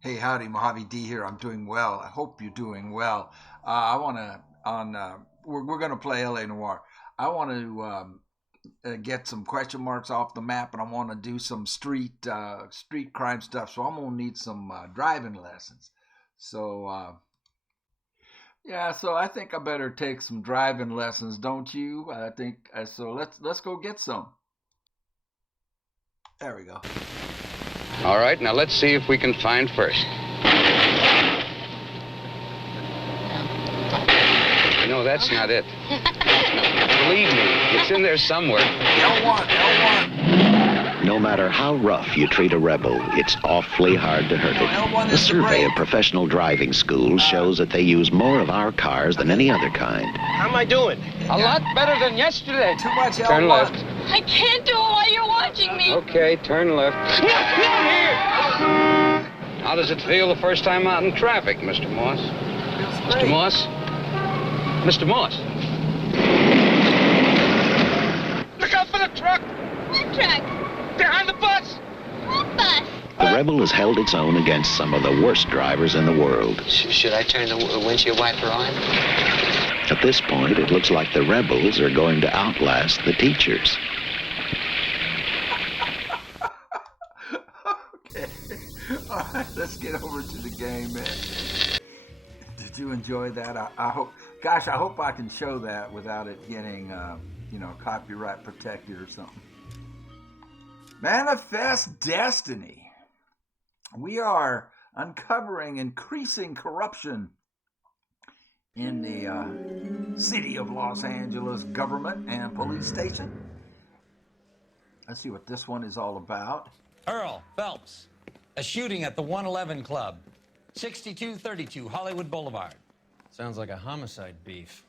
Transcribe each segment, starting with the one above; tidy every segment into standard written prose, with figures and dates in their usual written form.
Hey, howdy, Mojave D here. I'm doing well. I hope you're doing well. I want to we're going to play LA Noir. I want to get some question marks off the map, and I want to do some street crime stuff. So I'm going to need some driving lessons. So yeah, so I think I better take some driving lessons, don't you? I think so. Let's go get some. There we go. All right, now let's see if we can find first. No, that's not it. No, believe me, it's in there somewhere. L1, L1. No matter how rough you treat a rebel, it's awfully hard to hurt L1 it. A is the survey brake. of professional driving schools shows that they use more of our cars than any other kind. How am I doing? A lot better than yesterday. Too much L1. Turn left. I can't do it while you're watching me. Okay, turn left. Here! How does it feel the first time out in traffic, Mr. Moss? Mr. Moss? Mr. Moss? Look out for the truck! What truck? Behind the bus! What bus? The rebel has held its own against some of the worst drivers in the world. Should I turn the windshield wiper on? At this point, it looks like the rebels are going to outlast the teachers. Okay. All right, let's get over to the game, man. Did you enjoy that? I hope, gosh, I hope I can show that without it getting, copyright protected or something. Manifest Destiny. We are uncovering increasing corruption in the city of Los Angeles government and police station. Let's see what this one is all about. Earl Phelps, a shooting at the 111 Club, 6232 Hollywood Boulevard. Sounds like a homicide beef.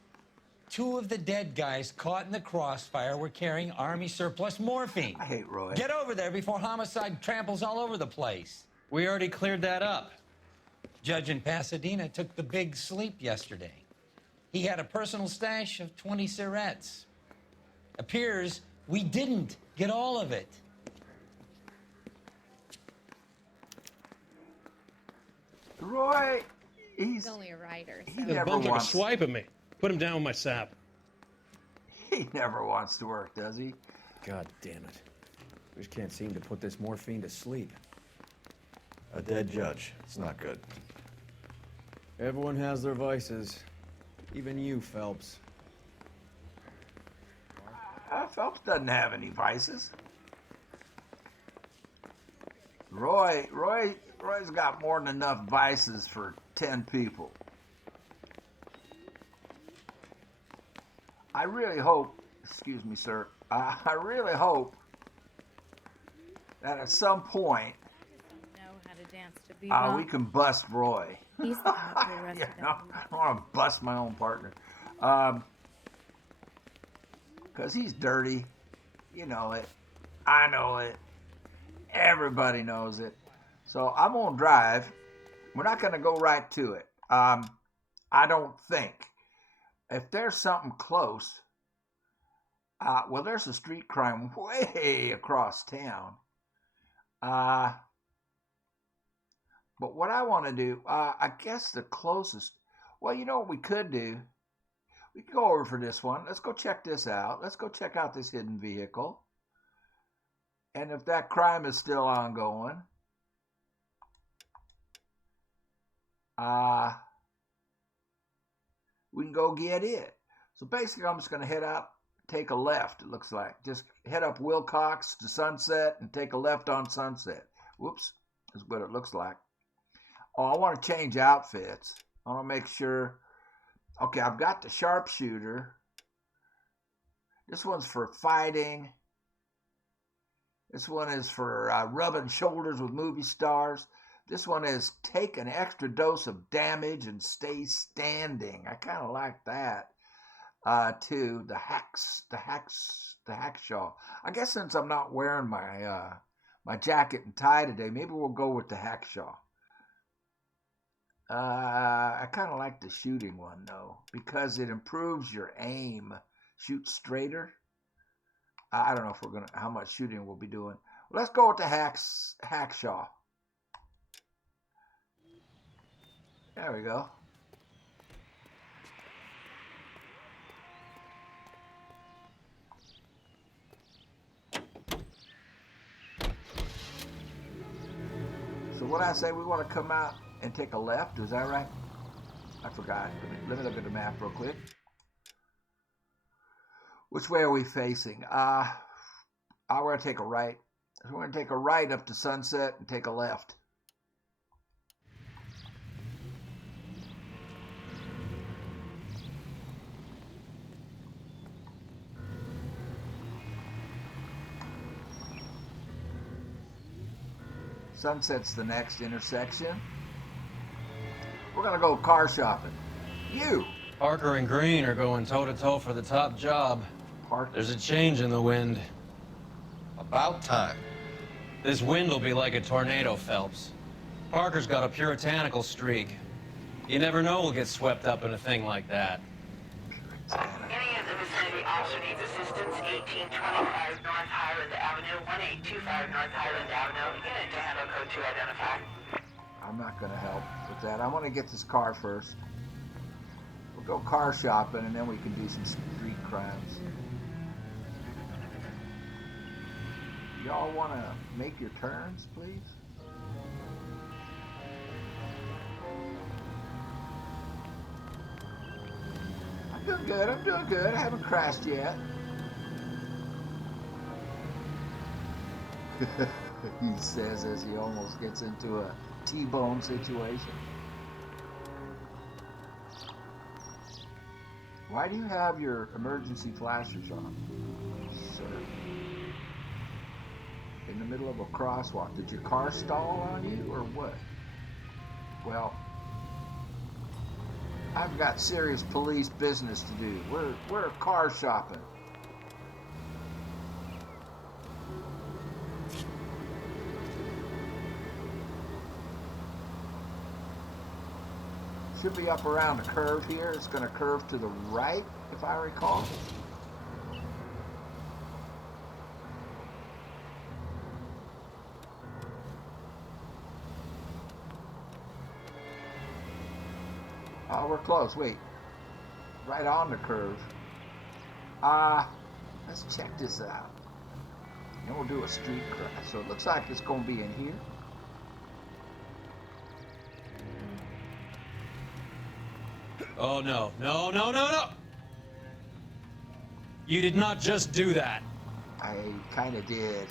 Two of the dead guys caught in the crossfire were carrying Army surplus morphine. I hate Roy. Get over there before homicide tramples all over the place. We already cleared that up. Judge in Pasadena took the big sleep yesterday. He had a personal stash of 20 cigarettes. Appears we didn't get all of it. Roy, he's only a writer. he So. never Bum took a wants swipe at me. Put him down with my sap. he never wants to work, does he? God damn it. Just can't seem to put this morphine to sleep. A dead judge. It's not good. Everyone has their vices. Even you, Phelps. Phelps doesn't have any vices. Roy's got more than enough vices for 10 people. I really hope, excuse me, sir, I really hope that at some point Know how to dance to we bebop. can bust Roy. He's the hot for the rest You of know, them. I want to bust my own partner. Because he's dirty. You know it. I know it. Everybody knows it. So I'm going to drive. We're not going to go right to it. I don't think. If there's something close, well, there's a street crime way across town. But what I want to do, I guess the closest, well, you know what we could do? We could go over for this one. Let's go check this out. Let's go check out this hidden vehicle. And if that crime is still ongoing, we can go get it. So basically, I'm just going to head up, take a left, it looks like. Just head up Wilcox to Sunset and take a left on Sunset. Whoops, is what it looks like. Oh, I want to change outfits. I want to make sure. Okay, I've got the sharpshooter. This one's for fighting. This one is for rubbing shoulders with movie stars. This one is take an extra dose of damage and stay standing. I kind of like that too. The hackshaw. I guess since I'm not wearing my my jacket and tie today, maybe we'll go with the hackshaw. I kind of like the shooting one though because it improves your aim. Shoot straighter. I don't know if we're how much shooting we'll be doing. Well, let's go with the hackshaw. There we go. So what I say, we want to come out and take a left, is that right? I forgot. Let me look at the map real quick. Which way are we facing? I want to take a right. So we're going to take a right up to Sunset and take a left. Sunset's the next intersection. We're going to go car shopping. You! Parker and Green are going toe-to-toe for the top job. Parker. There's a change in the wind. About time. This wind will be like a tornado, Phelps. Parker's got a puritanical streak. You never know we'll get swept up in a thing like that. Any in the vicinity also needs assistance. 1825 North Highland Avenue, 1825 North Highland Avenue. Unit to handle code 2 identified. I'm not going to help with that. I want to get this car first. We'll go car shopping and then we can do some street crimes. Y'all want to make your turns, please? I'm doing good. I'm doing good. I haven't crashed yet. He says as he almost gets into a T-bone situation. Why do you have your emergency flashers on, sir? In the middle of a crosswalk. Did your car stall on you or what? Well, I've got serious police business to do. We're car shopping. Should be up around the curve here. It's going to curve to the right, if I recall. Oh, we're close. Wait. Right on the curve. Let's check this out. And we'll do a street crash. So it looks like it's going to be in here. Oh, no. No, no, no, no! You did not just do that. I kind of did.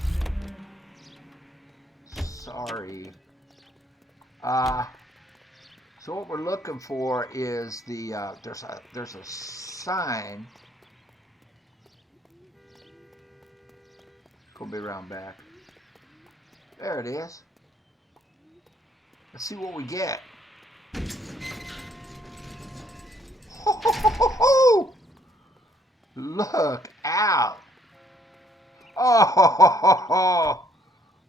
Sorry. So what we're looking for is the there's a sign. Gonna be around back. There it is. Let's see what we get. Ho, ho, ho, ho, ho. Look out. Oh, ho, ho, ho, ho.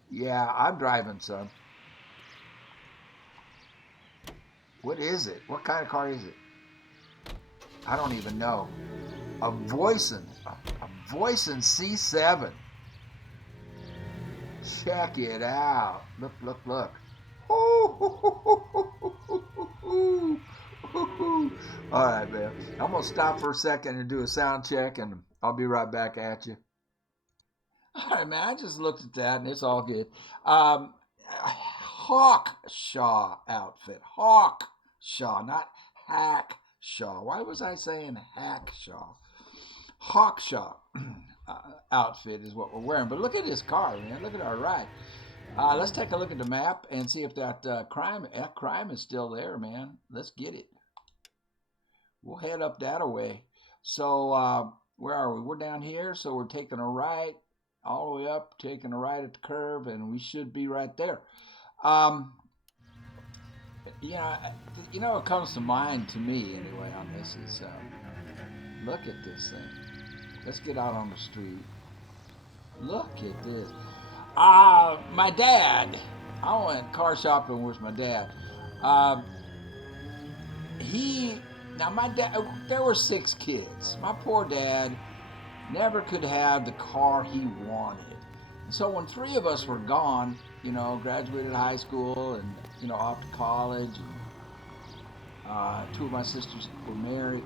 Yeah, I'm driving, son. What is it? What kind of car is it? I don't even know. A Voisin C7. Check it out. Look, look, look. All right, man. I'm going to stop for a second and do a sound check, and I'll be right back at you. All right, man. I just looked at that, and it's all good. Hawkshaw outfit. Hawkshaw, not Hackshaw. Why was I saying Hackshaw? Hawkshaw outfit is what we're wearing. But look at this car, man. Look at our ride. Let's take a look at the map and see if that crime is still there, man. Let's get it. We'll head up that way. So where are we? We're down here, so we're taking a right all the way up, taking a right at the curve, and we should be right there. You know what comes to mind to me anyway on this is look at this thing. Let's get out on the street. Look at this. My dad. I went car shopping with my dad. My dad, there were 6 kids. My poor dad never could have the car he wanted. So when 3 of us were gone, graduated high school and, off to college, and Two of my sisters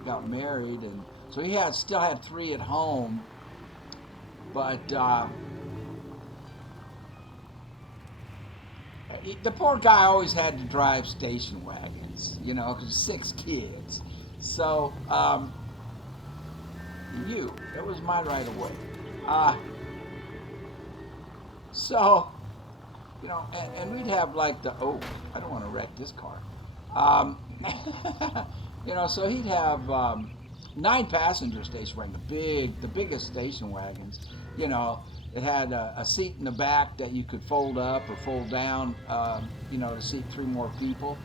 got married, and so he still had 3 at home. But the poor guy always had to drive station wagons, you know, because 6 kids. So it was my right of way. So, you know, and we'd have like I don't want to wreck this car. You know, so he'd have 9-passenger station wagon, the biggest station wagons. You know, it had a seat in the back that you could fold up or fold down, you know, to seat 3 more people.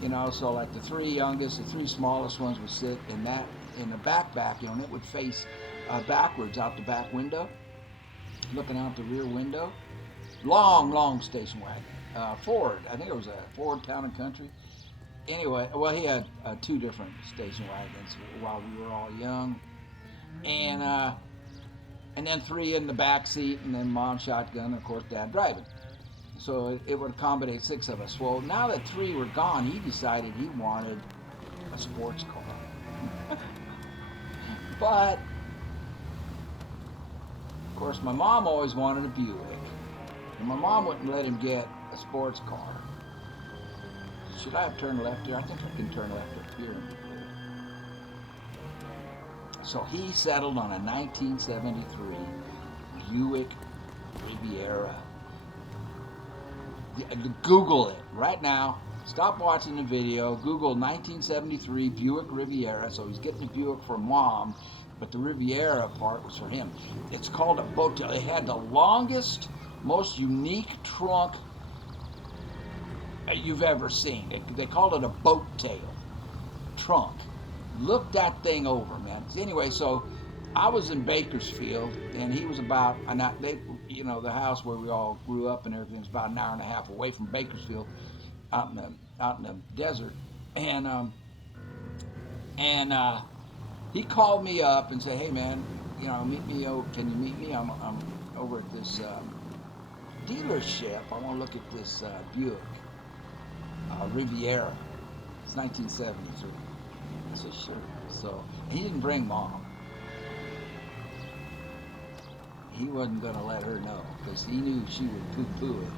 You know, so like the 3 youngest, the 3 smallest ones would sit in the back, you know, and it would face backwards out the back window, looking out the rear window. Long station wagon. Ford, I think it was a Ford Town and Country. Anyway, well, he had 2 different station wagons while we were all young, and then 3 in the back seat, and then Mom shotgun, and of course Dad driving. So it would accommodate 6 of us. Well, now that 3 were gone, he decided he wanted a sports car. But of course, my mom always wanted a Buick, and my mom wouldn't let him get a sports car. Should I have turned left here? I think I can turn left up here. So he settled on a 1973 Buick Riviera. Google it right now. Stop watching the video. Google 1973 Buick Riviera. So he's getting the Buick for Mom, but the Riviera part was for him. It's called a boat tail. It had the longest, most unique trunk you've ever seen. They called it a boat tail trunk. Look that thing over, man. Anyway, so I was in Bakersfield, and he was about, you know, the house where we all grew up and everything was about an hour and a half away from Bakersfield, out in the desert, and he called me up and said, "Hey, man, you know, meet me. Can you meet me? I'm over at this dealership. I want to look at this Buick Riviera. It's 1973." I said, "Sure." So he didn't bring Mom. He wasn't going to let her know because he knew she would poo-poo it.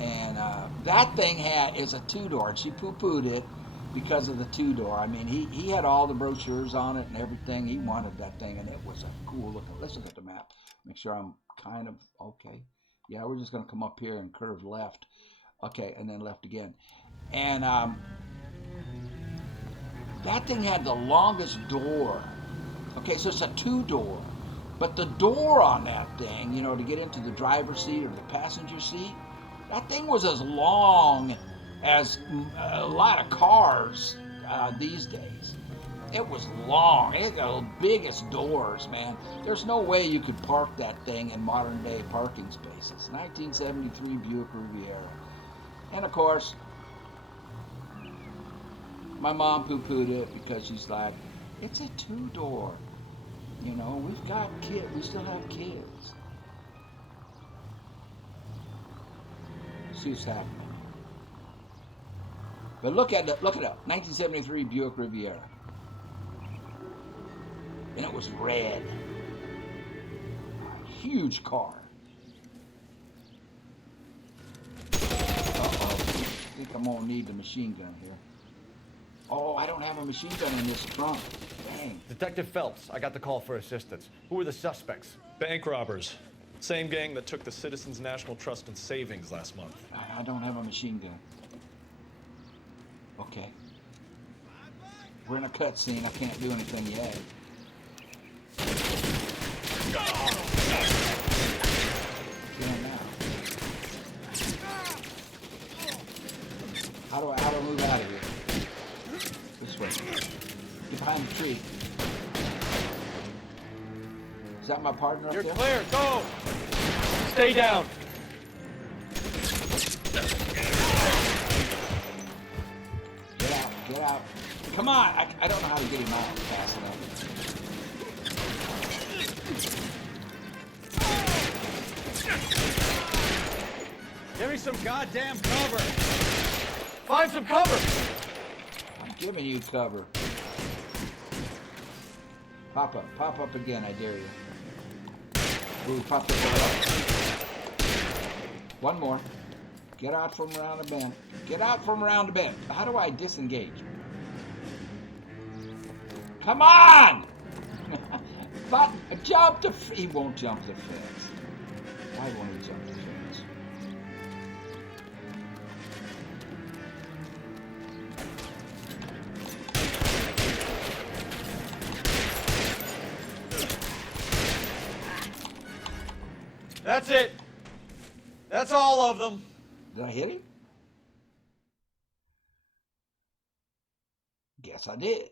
And that thing is a 2-door, and she poo-pooed it because of the 2-door. I mean, he had all the brochures on it and everything. He wanted that thing, and it was a cool looking. Let's look at the map. Make sure I'm kind of okay. Yeah, we're just going to come up here and curve left. Okay, and then left again. And that thing had the longest door. Okay, so it's a 2-door. But the door on that thing, you know, to get into the driver's seat or the passenger seat, that thing was as long as a lot of cars these days. It was long. It got the biggest doors, man. There's no way you could park that thing in modern day parking spaces. 1973 Buick Riviera. And of course, my mom poo-pooed it because she's like, it's a 2-door. You know, we've got kids. We still have kids. See what's happening. But look it up. 1973 Buick Riviera. And it was red. A huge car. Uh-oh. I think I'm gonna need the machine gun here. Oh, I don't have a machine gun in this trunk. Dang. Detective Phelps, I got the call for assistance. Who are the suspects? Bank robbers. Same gang that took the Citizens National Trust and Savings last month. I don't have a machine gun. Okay. We're in a cutscene. I can't do anything yet. Get on now. How do I move out of here? This way. Get behind the tree. Is that my partner up there? You're clear. Go! Stay down. Get out. Come on. I don't know how to get him out fast enough. Give me some goddamn cover. Find some cover. Giving you cover. Pop up again, I dare you. Ooh, pop up. One more. Get out from around the bend. Get out from around the bend. How do I disengage? Come on! But jump the. He won't jump the fence. Why won't he jump the fence? That's it. That's all of them. Did I hit him? Guess I did.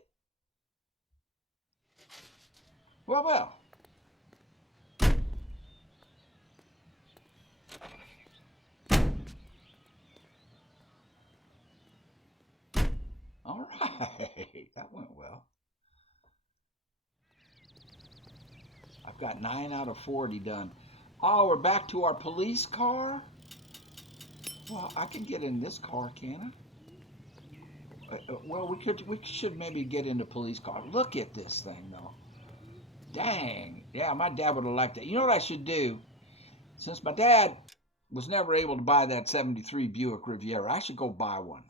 Well. All right. That went well. I've got 9 out of 40 done. Oh, we're back to our police car? Well, I can get in this car, can I? Well, we should maybe get into police car. Look at this thing, though. Dang. Yeah, my dad would have liked that. You know what I should do? Since my dad was never able to buy that 73 Buick Riviera, I should go buy one.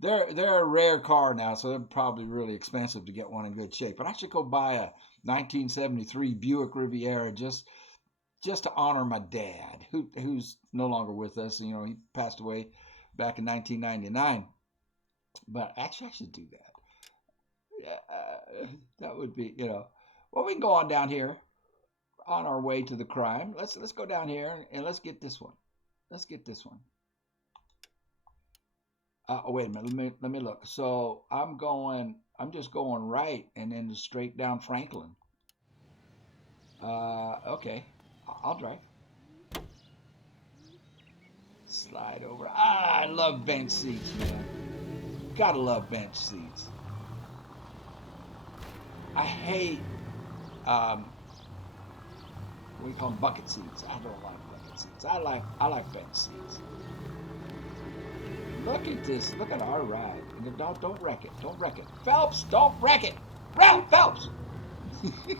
They're a rare car now, so they're probably really expensive to get one in good shape. But I should go buy a 1973 Buick Riviera just to honor my dad, who's no longer with us. You know, he passed away back in 1999. But actually, I should do that. Yeah, that would be, you know. Well, we can go on down here on our way to the crime. Let's go down here and let's get this one. Let's get this one. Oh, wait a minute. Let me look. So I'm just going right and then straight down Franklin. Okay. I'll drive. Slide over. I love bench seats, man. Gotta love bench seats. I hate, what do you call them, bucket seats. I don't like bucket seats. I like bench seats. Look at this. Look at our ride. Don't wreck it. Don't wreck it. Phelps, don't wreck it. Ralph Phelps. I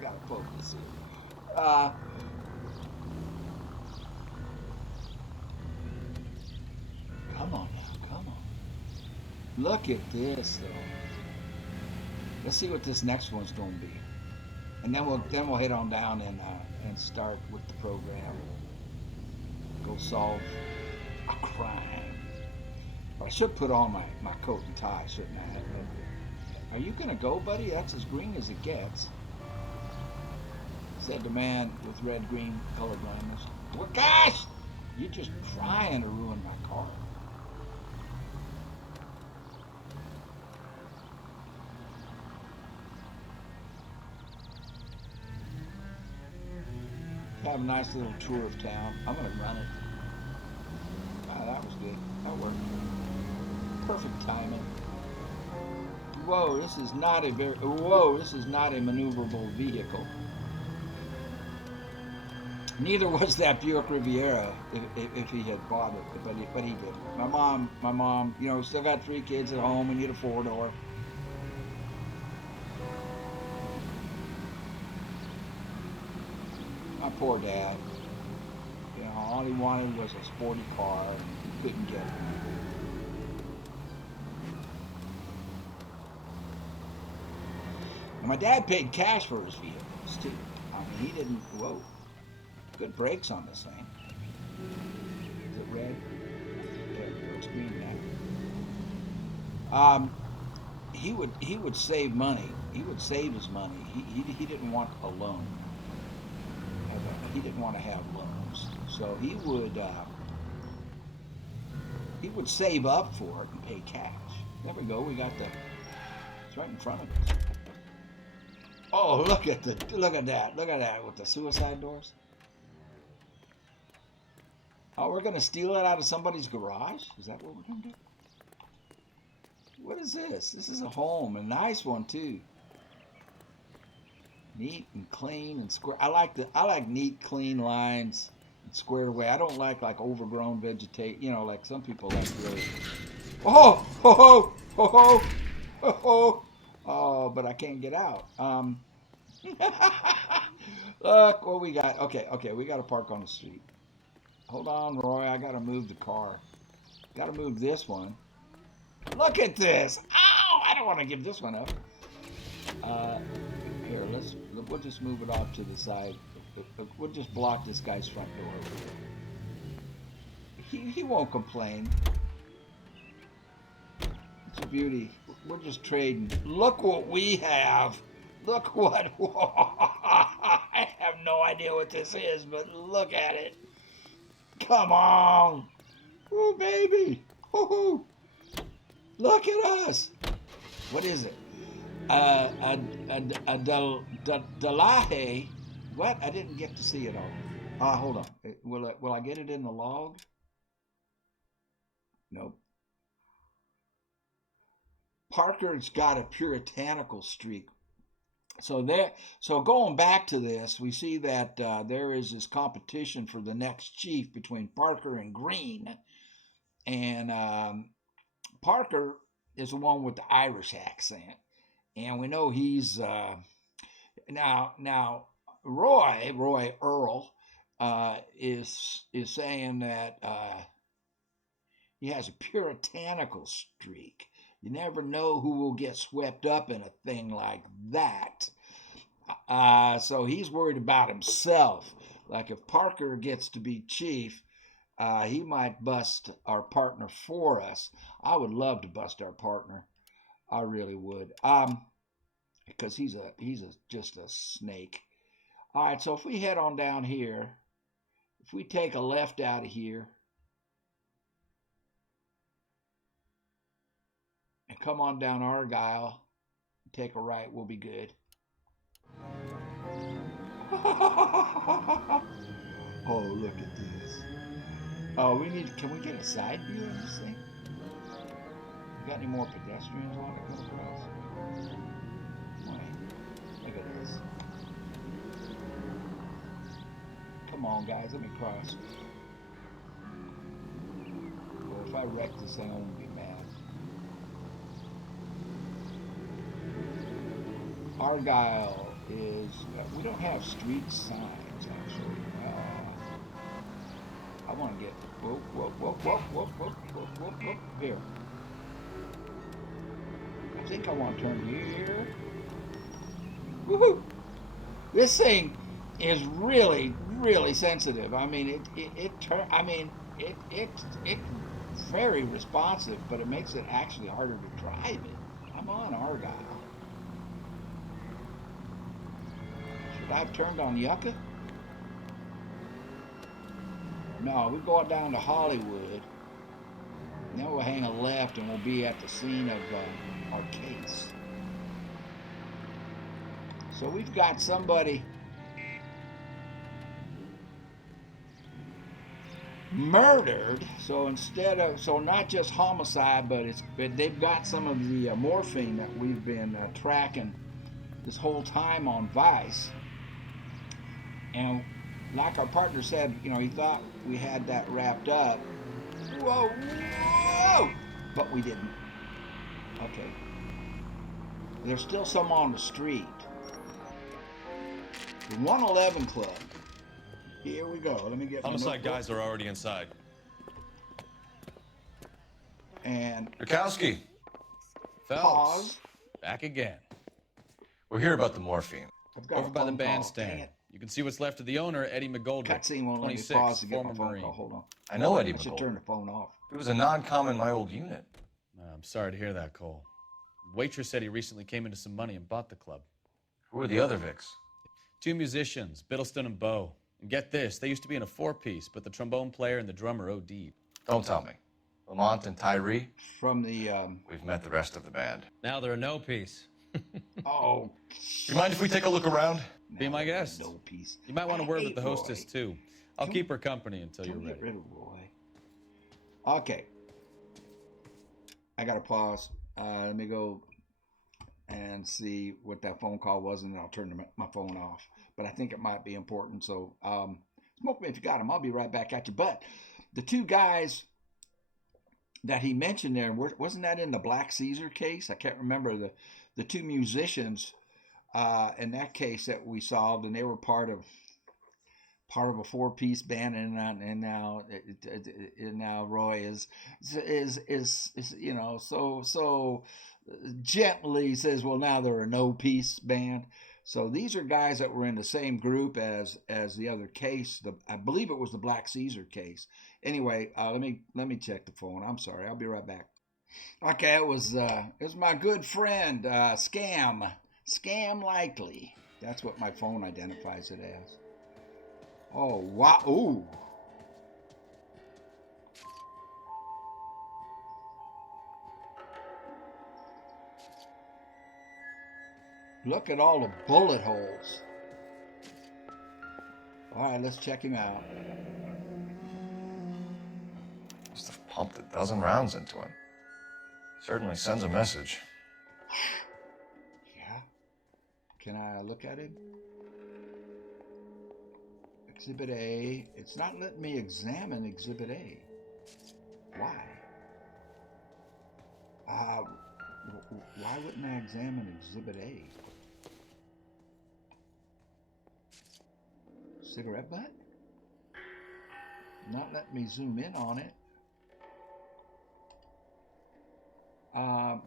gotta focus here. Come on now. Come on. Look at this, though. Let's see what this next one's going to be, and then we'll head on down and start with the program. Go solve a crime. But I should put on my coat and tie, shouldn't I? Are you gonna go, buddy? That's as green as it gets," said the man with red-green color blindness. "Well, gosh, you're just trying to ruin my car." Have a nice little tour of town. I'm gonna run it. Ah, that was good. That worked. Perfect timing. Whoa, this is not a maneuverable vehicle. Neither was that Buick Riviera if he had bought it, but he didn't. My mom, you know, still got 3 kids at home. We need a 4-door. My poor dad. You know, all he wanted was a sporty car, and he couldn't get it. And my dad paid cash for his vehicles, too. I mean, he didn't, whoa. Good brakes on this thing. Is it red? There we go, it's green now. He would save money. He would save his money. He didn't want a loan. He didn't want to have loans, so he would save up for it and pay cash. There we go. We got it's right in front of us. Oh, look at that with the suicide doors. Oh, we're gonna steal it out of somebody's garage? Is that what we're gonna do? What is this? This is a home, a nice one too. Neat and clean and square. I like neat, clean lines and squared away. I don't like overgrown vegetation. You know, like some people like really Oh, ho, ho, ho, ho, ho, ho. Oh, but I can't get out. Look what we got. Okay, we got to park on the street. Hold on, Roy. I got to move the car. Got to move this one. Look at this. Ow! I don't want to give this one up. Here, we'll just move it off to the side. We'll just block this guy's front door. He won't complain. It's a beauty. We're just trading. Look what we have. Look what. I have no idea what this is, but look at it. Come on. Ooh, baby. Ooh. Look at us. What is it? A Delahaye. What? I didn't get to see it all. Hold on. Will I get it in the log? Nope. Parker's got a puritanical streak. So going back to this, we see that there is this competition for the next chief between Parker and Green, and Parker is the one with the Irish accent, and we know he's now Roy Earl is saying that he has a puritanical streak. You never know who will get swept up in a thing like that. So he's worried about himself. Like if Parker gets to be chief, he might bust our partner for us. I would love to bust our partner. I really would. Because he's just a snake. All right, so if we head on down here, if we take a left out of here, and come on down Argyle, take a right, we'll be good. Oh, look at this. Oh, can we get a side view of this thing? You got any more pedestrians want to come across? Look at this. Come on, guys, let me cross. Well, if I wreck this thing, I'm going to be mad. Argyle is, we don't have street signs, actually. I want to get, whoop, here. I think I want to turn here. Woohoo! This thing is really, really sensitive. I mean, it's very responsive, but it makes it actually harder to drive it. I'm on Argyle. Should I have turned on Yucca? No, we go down to Hollywood. Then we'll hang a left and we'll be at the scene of our case. So we've got somebody murdered. So not just homicide, but they've got some of the morphine that we've been tracking this whole time on Vice. And like our partner said, he thought we had that wrapped up. Whoa! But we didn't. Okay. There's still some on the street. The 111 Club. Here we go. Let me get Homicide guys are already inside. And Rakowski. Phelps. Pause. Back again. We're here about the morphine. Over by the bandstand. You can see what's left of the owner, Eddie McGoldrick. Cutscene won't let me 26, pause to get my phone Marine. call. Hold on. I know Eddie I should McGoldrick. turn the phone off. He was a non-com in my old unit. I'm sorry to hear that, Cole. Waitress said he recently came into some money and bought the club. Who are the other Vics? 2 musicians, Biddleston and Bow. And get this, they used to be in a 4-piece, but the trombone player and the drummer OD'd. Don't tell me. Lamont and Tyree? From the, We've met the rest of the band. Now they're a no-piece. Oh. You mind if we take a look around? Be my guest. No piece. You might want to word with the Roy. hostess, too. I'll keep her company until you're ready. Get rid of Roy. Okay. I got to pause. Let me go and see what that phone call was, and then I'll turn my phone off. But I think it might be important. So smoke me if you got them. I'll be right back at you. But the 2 guys that he mentioned there, wasn't that in the Black Caesar case? I can't remember the two musicians in that case that we solved, and they were part of a four-piece band, and now Roy is so gently says, well, now they're a no-piece band. So these are guys that were in the same group as the other case. I believe it was the Black Caesar case. Anyway, let me check the phone. I'm sorry. I'll be right back. Okay, it was my good friend Scam Likely. That's what my phone identifies it as. Oh wow! Ooh. Look at all the bullet holes. All right, let's check him out. Must have pumped a dozen rounds into him. Certainly sends a message. Yeah. Can I look at him? Exhibit A. It's not letting me examine Exhibit A. Why? Why wouldn't I examine Exhibit A? Cigarette butt? Not letting me zoom in on it.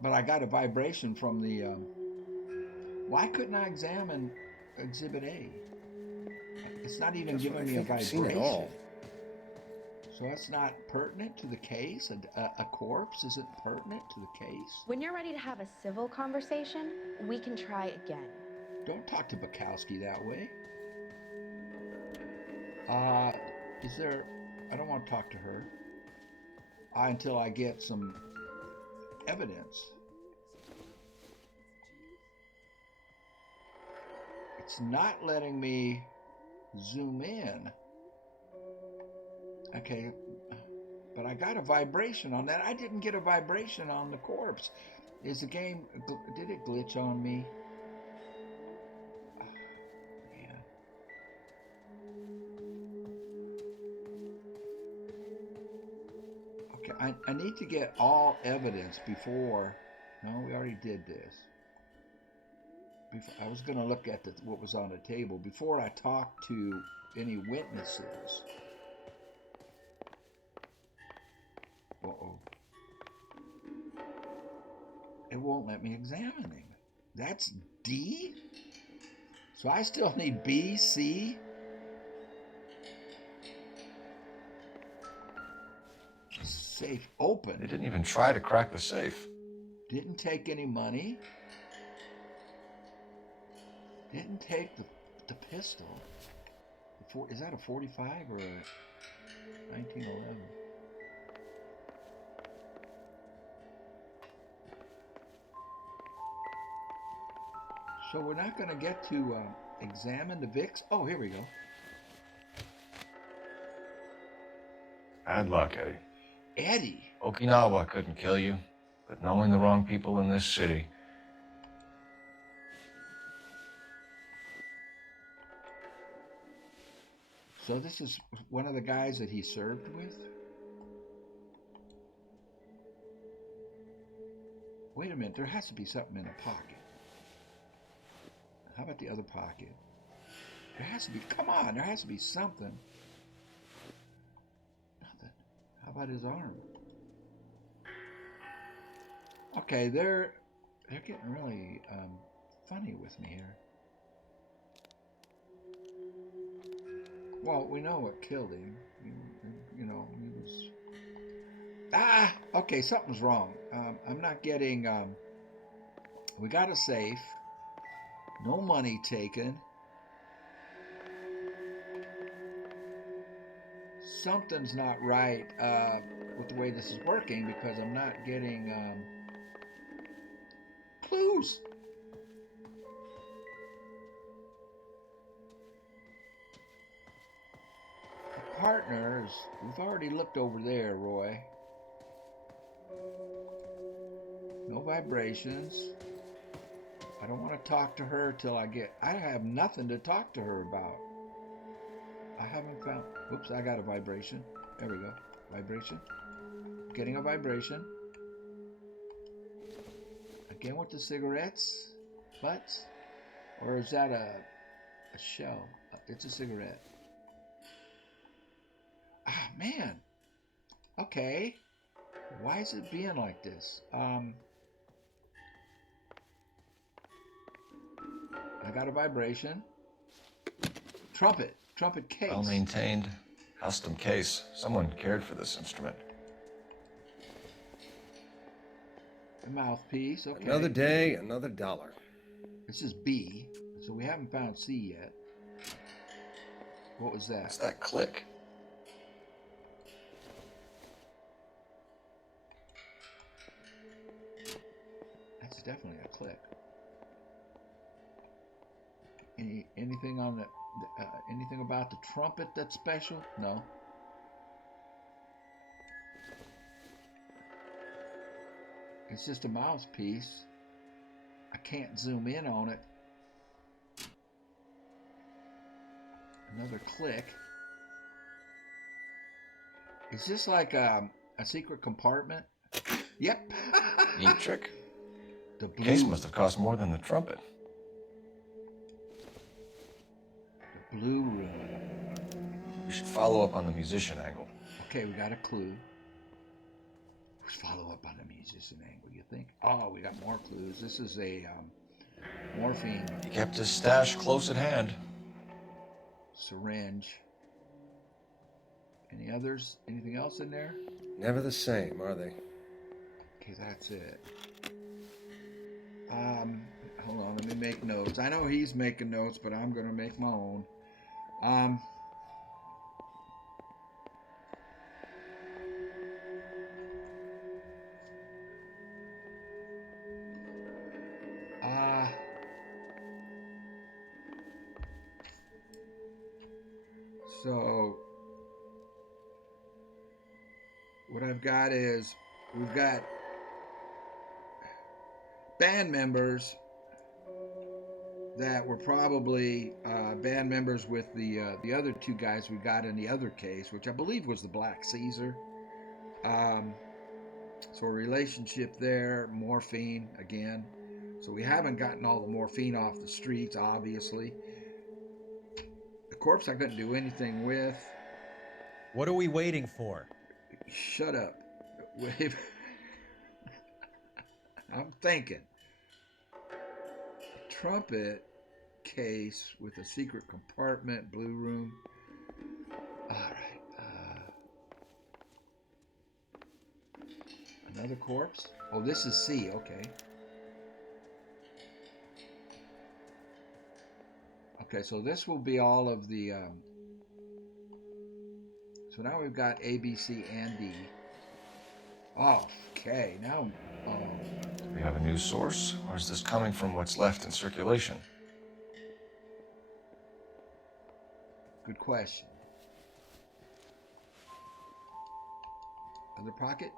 But I got a vibration from the... why couldn't I examine Exhibit A? It's not even giving me a vibration. So that's not pertinent to the case? A corpse isn't pertinent to the case? When you're ready to have a civil conversation, we can try again. Don't talk to Bukowski that way. I don't want to talk to her until I get some evidence. It's not letting me zoom in. Okay, but I got a vibration on that. I didn't get a vibration on the corpse. Is the game, did it glitch on me? Okay, I need to get all evidence before. No, we already did this. I was going to look at what was on the table before I talk to any witnesses. Uh-oh. It won't let me examine him. That's D? So I still need B, C? Safe open. They didn't even try to crack the safe. Didn't take any money. Didn't take the pistol. Is that a 45 or a 1911? So we're not going to get to examine the VIX. Oh, here we go. Bad luck, Eddie. Eddie? Okinawa couldn't kill you, but knowing the wrong people in this city. So this is one of the guys that he served with? Wait a minute, there has to be something in the pocket. How about the other pocket? There has to be, come on, there has to be something. Nothing. How about his arm? Okay, they're getting really funny with me here. Well, we know what killed him. You know, he was... Okay, something's wrong. I'm not getting... we got a safe. No money taken. Something's not right with the way this is working because I'm not getting clues. The partners, we've already looked over there, Roy. No vibrations. I don't want to talk to her till I have nothing to talk to her about. I haven't found, whoops, I got a vibration. There we go. Vibration. Getting a vibration. Again with the cigarettes. Butts? Or is that a shell? It's a cigarette. Ah, man. Okay. Why is it being like this? I got a vibration. Trumpet case. Well maintained, custom case. Someone cared for this instrument. A mouthpiece, okay. Another day, another dollar. This is B, so we haven't found C yet. What was that? What's that click? That's definitely a click. Anything on the anything about the trumpet that's special? No. It's just a mouthpiece. I can't zoom in on it. Another click. Is this like a secret compartment? Yep. Neat trick. The blue Case must have cost more than the trumpet. blue room. We should follow up on the musician angle. Okay, we got a clue. Let's follow up on the musician angle, you think? Oh, we got more clues. This is a morphine. He kept his stash close at hand. Syringe. Any others? Anything else in there? Never the same, are they? Okay, that's it. Hold on, let me make notes. I know he's making notes, but I'm gonna make my own. So what I've got is we've got band members that were probably band members with the other two guys we got in the other case, which I believe was the Black Caesar. So a relationship there, morphine again. So we haven't gotten all the morphine off the streets, obviously. The corpse I couldn't do anything with. What are we waiting for? Shut up. I'm thinking. Trumpet case with a secret compartment, blue room. All right. Another corpse? Oh, this is C. Okay. Okay, so this will be all of the... So now we've got A, B, C, and D. Oh, okay, now... Do we have a new source, or is this coming from what's left in circulation? Good question. Other pocket?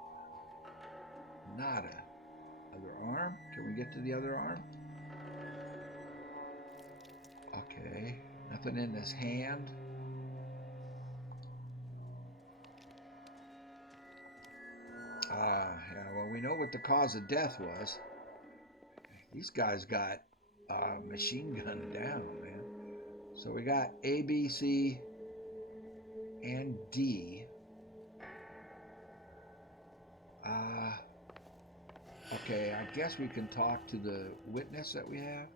Nada. Other arm? Can we get to the other arm? Okay. Nothing in this hand. Yeah, well, we know what the cause of death was. These guys got machine gunned down, man. So we got A, B, C, and D. Okay, I guess we can talk to the witness that we have.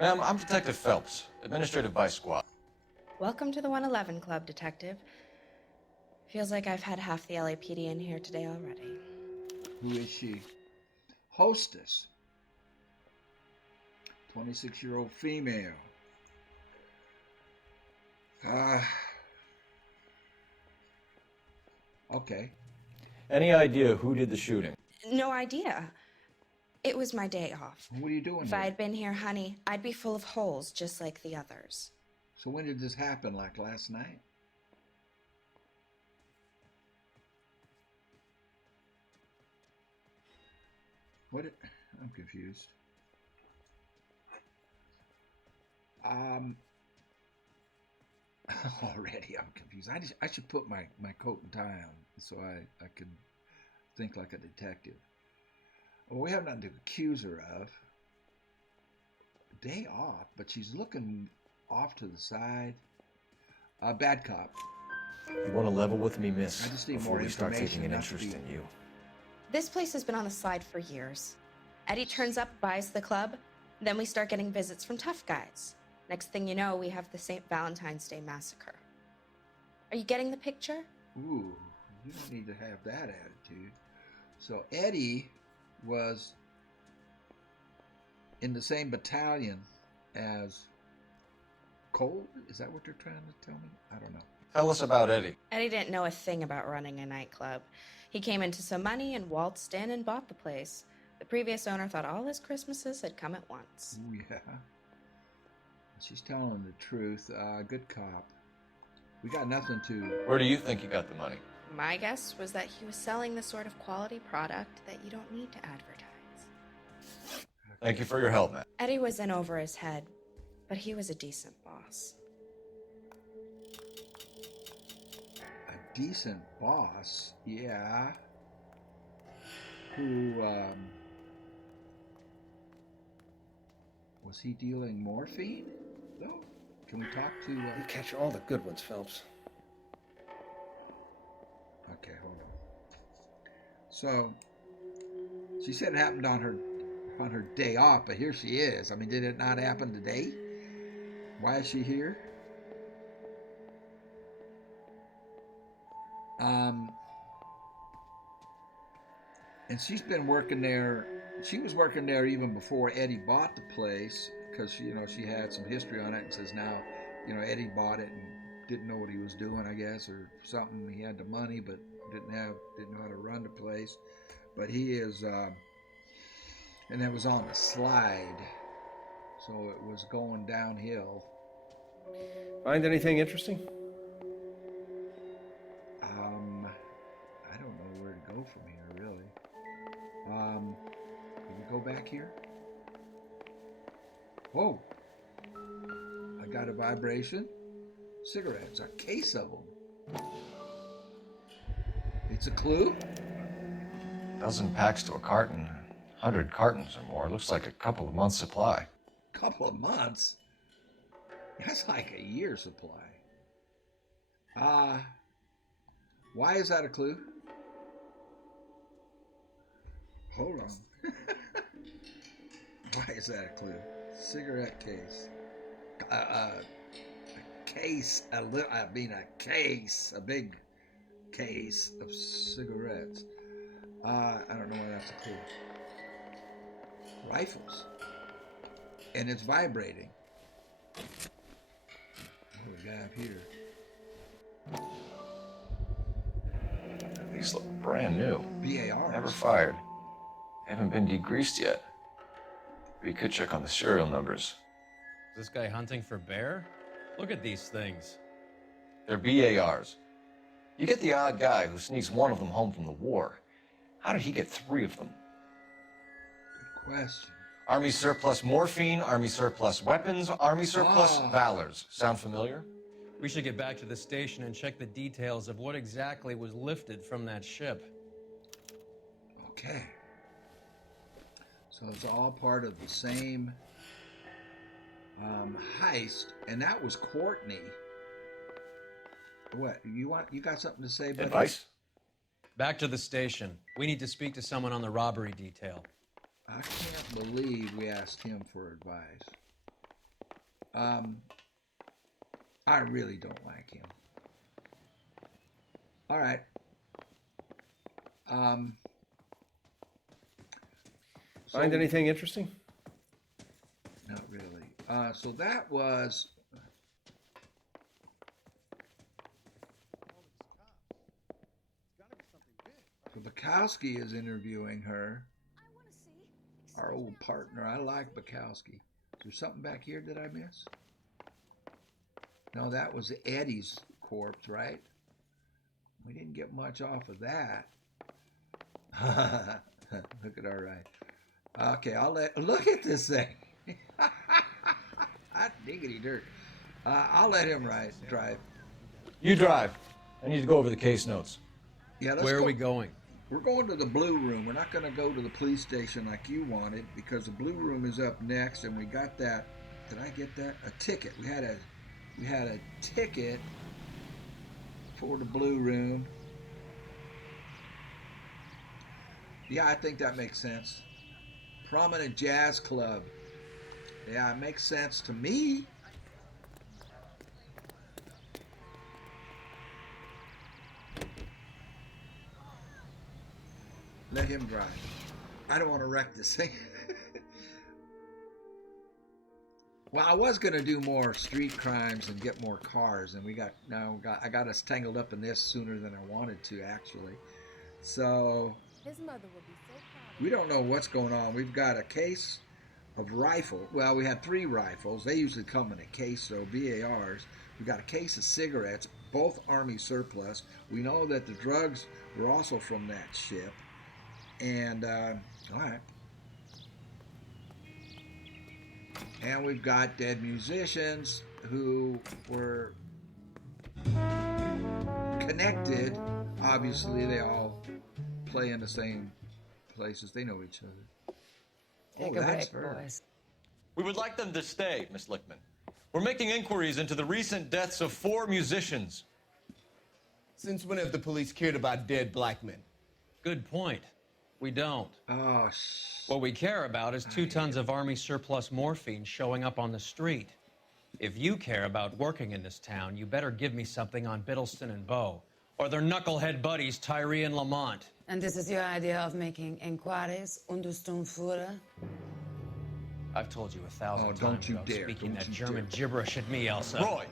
Ma'am, I'm Detective Phelps, Administrative Vice Squad. Welcome to the 111 Club, Detective. Feels like I've had half the LAPD in here today already. Who is she? Hostess. 26-year-old female. Okay. Any idea who did the shooting? No idea. It was my day off. What are you doing If here? I had been here, honey, I'd be full of holes just like the others. So when did this happen? Like last night? What? I'm confused. Already I'm confused. I should put my coat and tie on so I can think like a detective. Well, we have nothing to accuse her of. Day off, but she's looking off to the side. Bad cop. You want to level with me, miss? I just need before more we start information, taking an not to interest be- in you. This place has been on the slide for years. Eddie turns up, buys the club, then we start getting visits from tough guys. Next thing you know, we have the St. Valentine's Day massacre. Are you getting the picture? Ooh, you don't need to have that attitude. So Eddie was in the same battalion as Cole? Is that what they're trying to tell me? I don't know. Tell us about Eddie. Eddie didn't know a thing about running a nightclub. He came into some money and waltzed in and bought the place. The previous owner thought all his Christmases had come at once. Ooh, yeah. She's telling the truth. Good cop. We got nothing to... Where do you think you got the money? My guess was that he was selling the sort of quality product that you don't need to advertise. Thank you for your help, man. Eddie was in over his head, but he was a decent boss. A decent boss? Yeah. Who, was he dealing morphine, though? Can we talk to... You catch all the good ones, Phelps. Okay, hold on. So, she said it happened on her day off, but here she is. I mean, did it not happen today? Why is she here? And she's been working there. She was working there even before Eddie bought the place, because she had some history on it, and says now, Eddie bought it and didn't know what he was doing, I guess, or something. He had the money, but didn't know how to run the place. But he is, and it was on a slide, so it was going downhill. Find anything interesting? I don't know where to go from here, really. Can we go back here? Whoa! I got a vibration. Cigarettes, a case of them. It's a clue? Dozen packs to a carton, 100 cartons or more. Looks like a couple of months' supply. Couple of months? That's like a year's supply. Why is that a clue? Hold on. Why is that a clue? Cigarette case. A big case of cigarettes. I don't know why that's a clue. Rifles. And it's vibrating. What do we got here? These look brand new. BARs. Never fired. Haven't been degreased yet. We could check on the serial numbers. Is this guy hunting for bear? Look at these things. They're BARs. You get the odd guy who sneaks one of them home from the war. How did he get 3 of them? Good question. Army surplus morphine, Army surplus weapons, Army surplus valors. Sound familiar? We should get back to the station and check the details of what exactly was lifted from that ship. Okay. So it's all part of the same heist, and that was Courtney. What, you got something to say, buddy? Advice? Back to the station. We need to speak to someone on the robbery detail. I can't believe we asked him for advice. I really don't like him. All right. Find anything interesting? Not really. So that was... So Bukowski is interviewing her. Our old partner. I like Bukowski. Is there something back here that I missed? No, that was Eddie's corpse, right? We didn't get much off of that. Look at our right. Okay, look at this thing. Hot diggity dirt. I'll let him drive. You drive. I need to go over the case notes. Yeah, Where are we going? We're going to the blue room. We're not going to go to the police station like you wanted because the blue room is up next, and we got that. Did I get that? A ticket. We had a ticket for the blue room. Yeah, I think that makes sense. Prominent jazz club. Yeah, it makes sense to me. Let him drive. I don't want to wreck this thing. Well, I was going to do more street crimes and get more cars, and I got us tangled up in this sooner than I wanted to, actually. So His mother will be so proud. we don't know what's going on. We've got a case of rifle. Well, we had 3 rifles. They usually come in a case, so BARs. We got a case of cigarettes, both Army surplus. We know that the drugs were also from that ship. And, all right. And we've got dead musicians who were connected. Obviously, they all play in the same places. They know each other. Take a break, boys. We would like them to stay, Miss Lichtman. We're making inquiries into the recent deaths of 4 musicians. Since when have the police cared about dead black men? Good point. We don't. Oh, What we care about is 2 tons of Army surplus morphine showing up on the street. If you care about working in this town, you better give me something on Biddleston and Bow, or their knucklehead buddies Tyree and Lamont. And this is your idea of making inquiries, Untersturmführer? I've told you 1,000 times don't you about dare. speaking Don't that you German dare. gibberish at me, Elsa. Roy,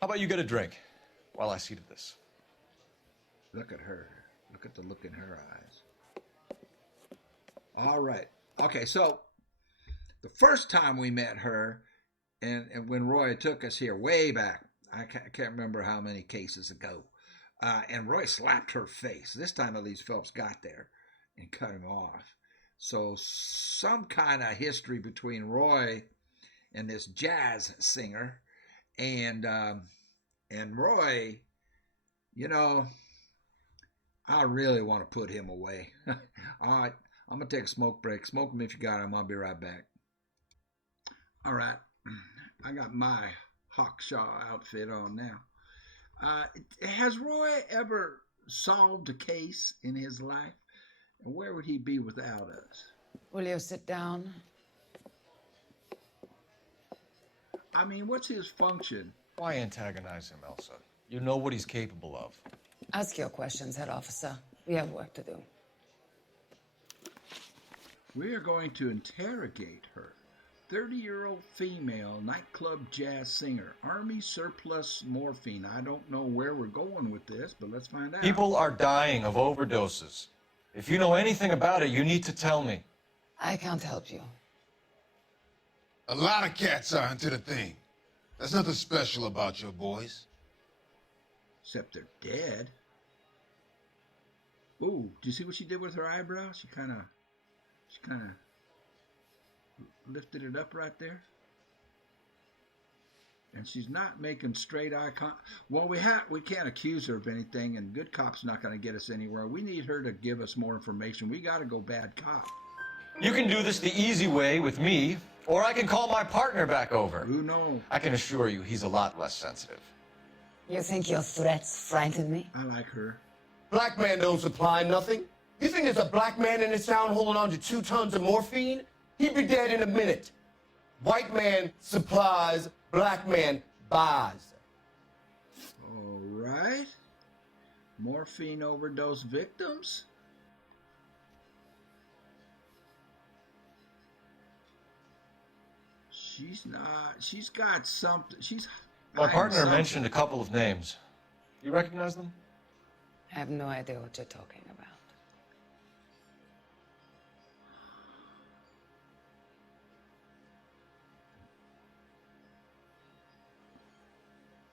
how about you get a drink while I see to this? Look at her. Look at the look in her eyes. All right. Okay, so the first time we met her, and when Roy took us here way back, I can't remember how many cases ago, and Roy slapped her face. This time at least Phelps got there and cut him off. So some kind of history between Roy and this jazz singer, and Roy, you know, I really want to put him away. All right, I'm going to take a smoke break. Smoke him if you got him. I'll be right back. All right, I got my Hawkshaw outfit on now. Has Roy ever solved a case in his life? And where would he be without us? Will you sit down? I mean, what's his function? Why antagonize him, Elsa? You know what he's capable of. Ask your questions, head officer. We have work to do. We are going to interrogate her. 30-year-old female nightclub jazz singer, Army surplus morphine. I don't know where we're going with this, but let's find out. People are dying of overdoses. If you know anything about it, you need to tell me. I can't help you. A lot of cats are into the thing. There's nothing special about your boys. Except they're dead. Ooh, do you see what she did with her eyebrow? She kind of lifted it up right there. And she's not making straight eye contact. Well, we can't accuse her of anything, and good cop's not going to get us anywhere. We need her to give us more information. We got to go bad cop. You can do this the easy way with me, or I can call my partner back over. Who knows? I can assure you he's a lot less sensitive. You think your threats frighten me? I like her. Black man don't supply nothing. You think there's a black man in this town holding on to 2 tons of morphine? He'd be dead in a minute. White man supplies, black man buys. All right. Morphine overdose victims? She's got something. My partner mentioned a couple of names. You recognize them? I have no idea what you're talking about.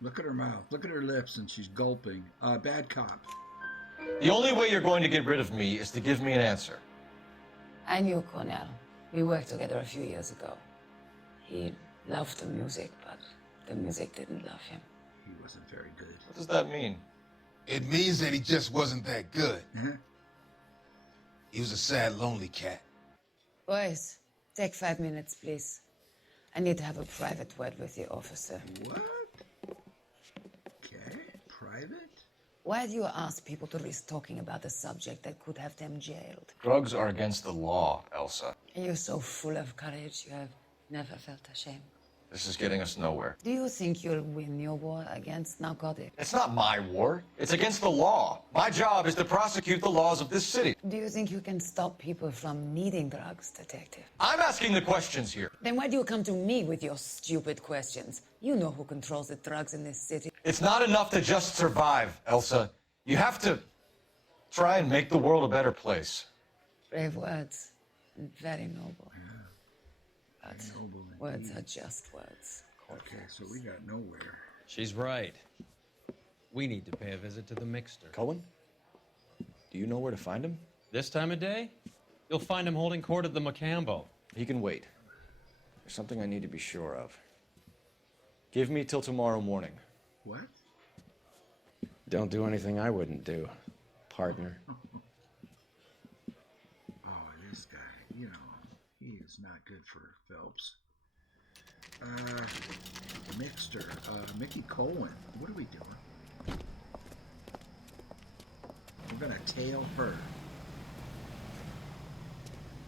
Look at her mouth. Look at her lips, and she's gulping. Bad cop. The only way you're going to get rid of me is to give me an answer. I knew Cornell. We worked together a few years ago. He loved the music, but The music didn't love him. He wasn't very good. What does that mean? It means that he just wasn't that good. He was a sad, lonely cat. Boys, take 5 minutes, please. I need to have a private word with the officer. What? Okay, private? Why do you ask people to risk talking about a subject that could have them jailed? Drugs are against the law, Elsa. You're so full of courage, you have never felt ashamed. This is getting us nowhere. Do you think you'll win your war against narcotics? It's not my war. It's against the law. My job is to prosecute the laws of this city. Do you think you can stop people from needing drugs, detective? I'm asking the questions here. Then why do you come to me with your stupid questions? You know who controls the drugs in this city. It's not enough to just survive, Elsa. You have to try and make the world a better place. Brave words, and very noble. But words are just words. Okay, so we got nowhere. She's right. We need to pay a visit to the mixer. Cohen? Do you know where to find him? This time of day? You'll find him holding court at the Mocambo. He can wait. There's something I need to be sure of. Give me till tomorrow morning. What? Don't do anything I wouldn't do, partner. Oh, this guy, you know, he is not good for Phelps. Mixter, Mickey Cohen, what are we doing? We're gonna tail her.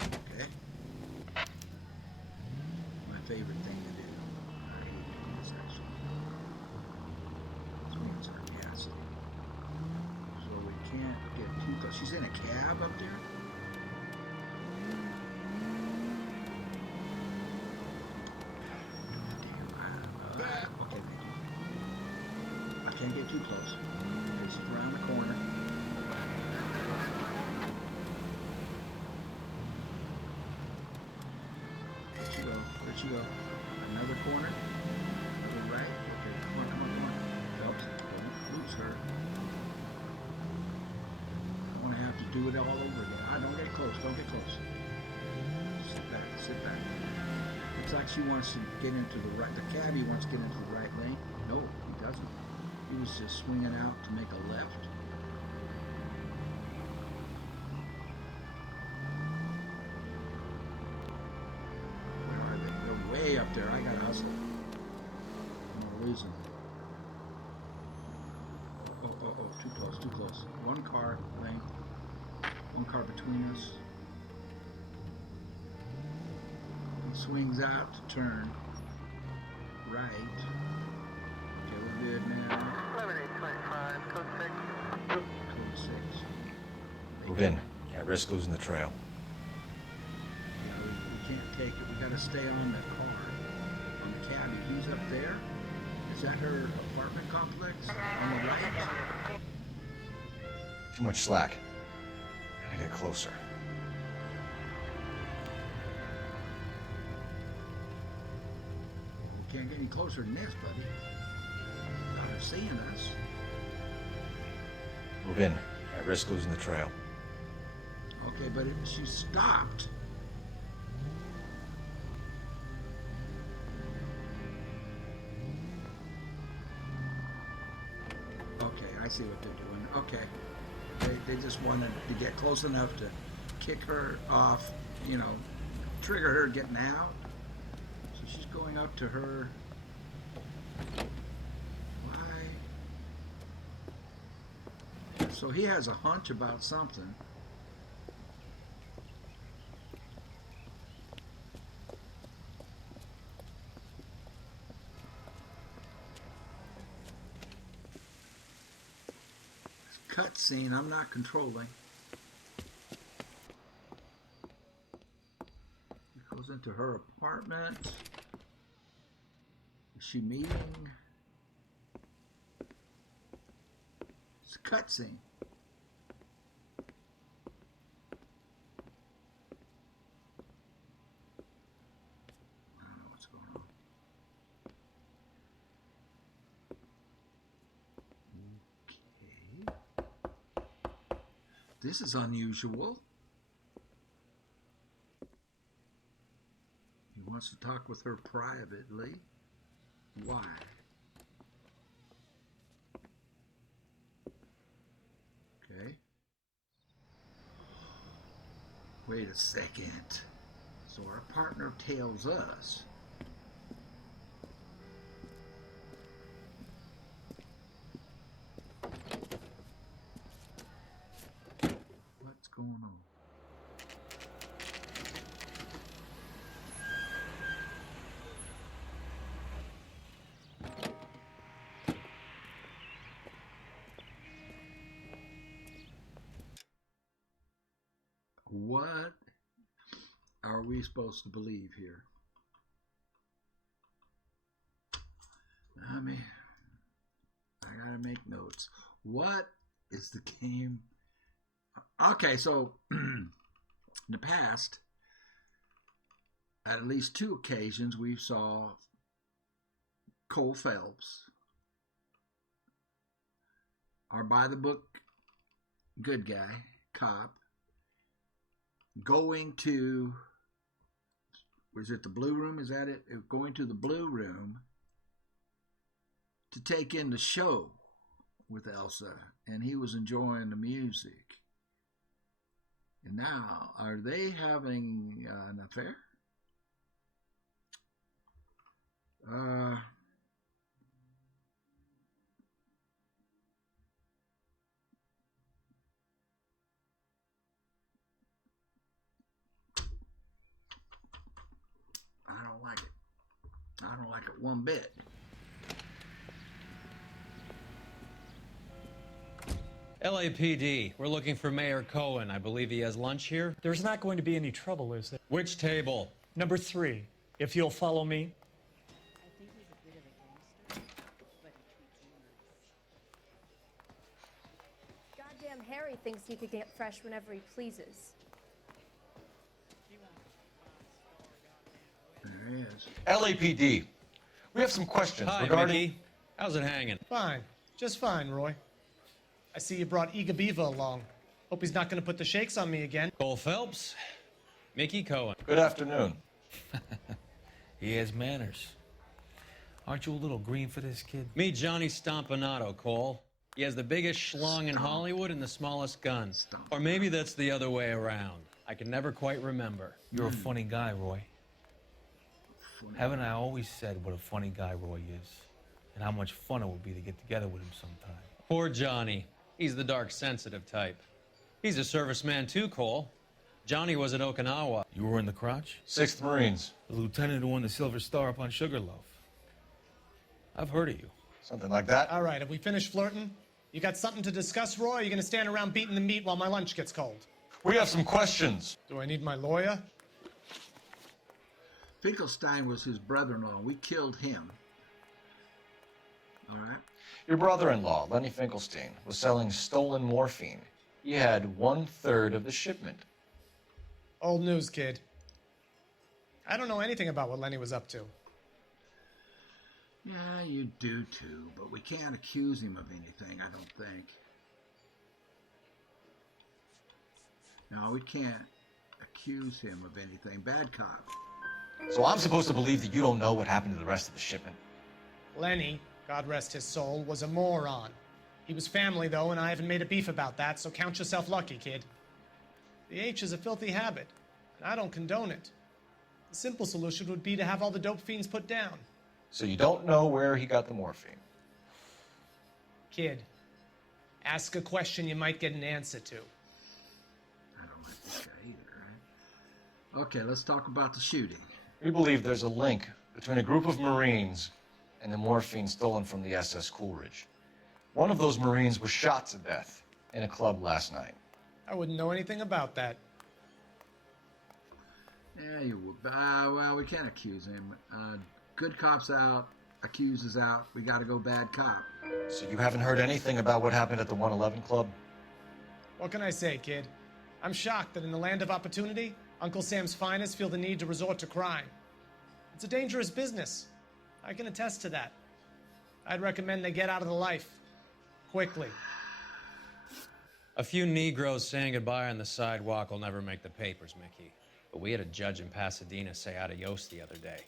Okay. My favorite thing to do. I hate doing this actually. This means sarcastic. So we can't get too close. She's in a cab up there? Okay, thank you. I can't get too close. It's around the corner. There she go. There she go. Another corner. Another right. Okay, come on, come on, come on. Phelps, don't lose her. I don't want to have to do it all over again. Don't get close. Don't get close. Sit back. Sit back. Looks like she wants to get into the right. The cabbie wants to get into the right lane. No, he doesn't. He was just swinging out to make a left. Where are they? They're way up there. I gotta hustle. I'm gonna lose them. Oh, too close, too close. One car lane. One car between us. Swings out to turn right. Okay, we're good now. 11825, code 6. Code 6. Move in. Can't risk losing the trail. Yeah, we can't take it. We gotta stay on the car. On the cabbie. He's up there. Is that her apartment complex? On the right? Too much slack. Gotta get closer. Can't get any closer than this, buddy. Got her seeing us. Move in. Can't risk losing the trail. Okay, but she stopped. Okay, I see what they're doing. Okay. They just wanted to get close enough to kick her off, you know, trigger her getting out. She's going up to her. Why? So he has a hunch about something. Cutscene I'm not controlling. He goes into her apartment. Is she meeting? It's a cutscene. I don't know what's going on. Okay. This is unusual. He wants to talk with her privately. Why? Wait a second. So our partner tells us. What's going on? What are we supposed to believe here? I mean, I gotta make notes. What is the game? Okay, so in the past, at least 2 occasions, we saw Cole Phelps, our by-the-book good guy, cop, going to, was it the Blue Room? Is that it? Going to the Blue Room to take in the show with Elsa, and he was enjoying the music. And now, are they having an affair? I don't like it. I don't like it one bit. LAPD, we're looking for Mayor Cohen. I believe he has lunch here. There's not going to be any trouble, is there? Which table? Number 3, if you'll follow me. I think he's a bit of a gangster, but he treats me nice. Goddamn Harry thinks he could get fresh whenever he pleases. There he is. LAPD. We have some questions Hi, regarding... Mickey. How's it hanging? Fine. Just fine, Roy. I see you brought Iga Beaver along. Hope he's not going to put the shakes on me again. Cole Phelps, Mickey Cohen. Good afternoon. He has manners. Aren't you a little green for this kid? Meet Johnny Stompanato, Cole. He has the biggest schlong in Hollywood and the smallest guns. Or maybe that's the other way around. I can never quite remember. You're a funny guy, Roy. Haven't I always said what a funny guy Roy is? And how much fun it would be to get together with him sometime. Poor Johnny. He's the dark, sensitive type. He's a serviceman too, Cole. Johnny was at Okinawa. You were in the crotch? 6th Marines. The lieutenant who won the Silver Star up on Sugarloaf. I've heard of you. Something like that. All right, have we finished flirting? You got something to discuss, Roy, or are you going to stand around beating the meat while my lunch gets cold? We have some questions. Do I need my lawyer? Finkelstein was his brother-in-law. We killed him. All right. Your brother-in-law, Lenny Finkelstein, was selling stolen morphine. He had 1/3 of the shipment. Old news, kid. I don't know anything about what Lenny was up to. Yeah, you do too, but we can't accuse him of anything, I don't think. No, we can't accuse him of anything. Bad cop. So I'm supposed to believe that you don't know what happened to the rest of the shipment? Lenny, God rest his soul, was a moron. He was family, though, and I haven't made a beef about that, so count yourself lucky, kid. The H is a filthy habit, and I don't condone it. The simple solution would be to have all the dope fiends put down. So you don't know where he got the morphine? Kid, ask a question you might get an answer to. I don't like this guy either, right? Okay, let's talk about the shooting. We believe there's a link between a group of Marines and the morphine stolen from the SS Coolidge. One of those Marines was shot to death in a club last night. I wouldn't know anything about that. Yeah, you would. Well, we can't accuse him. Good cop's out, accused is out. We got to go bad cop. So you haven't heard anything about what happened at the 111 Club? What can I say, kid? I'm shocked that in the land of opportunity, Uncle Sam's finest feel the need to resort to crime. It's a dangerous business. I can attest to that. I'd recommend they get out of the life. Quickly. A few Negroes saying goodbye on the sidewalk will never make the papers, Mickey. But we had a judge in Pasadena say adios the other day.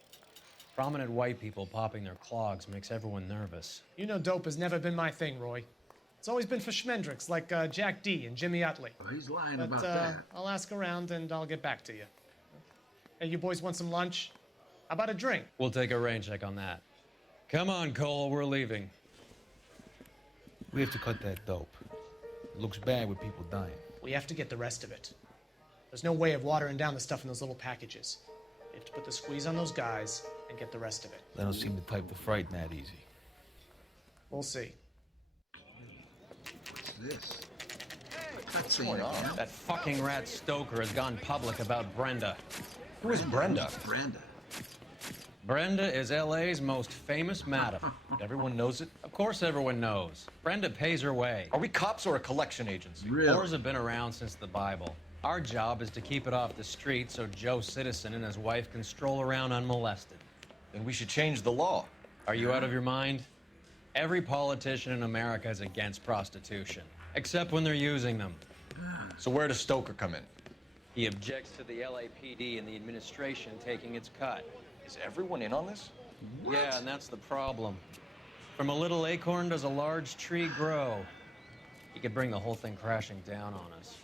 Prominent white people popping their clogs makes everyone nervous. You know dope has never been my thing, Roy. It's always been for schmendricks like Jack D. and Jimmy Utley. Oh, he's lying But, about that. I'll ask around and I'll get back to you. Hey, you boys want some lunch? How about a drink? We'll take a rain check on that. Come on, Cole, we're leaving. We have to cut that dope. It looks bad with people dying. We have to get the rest of it. There's no way of watering down the stuff in those little packages. We have to put the squeeze on those guys and get the rest of it. They don't seem the type to frighten that easy. We'll see. What's this? What's going on? That fucking rat Stoker has gone public about Brenda. Who is Brenda? Brenda. Brenda is LA's most famous madam. Everyone knows it? Of course everyone knows. Brenda pays her way. Are we cops or a collection agency? Really? Whores have been around since the Bible. Our job is to keep it off the street so Joe Citizen and his wife can stroll around unmolested. Then we should change the law. Are you out of your mind? Every politician in America is against prostitution, except when they're using them. So where does Stoker come in? He objects to the LAPD and the administration taking its cut. Is everyone in on this? What? Yeah, and that's the problem. From a little acorn does a large tree grow. He could bring the whole thing crashing down on us.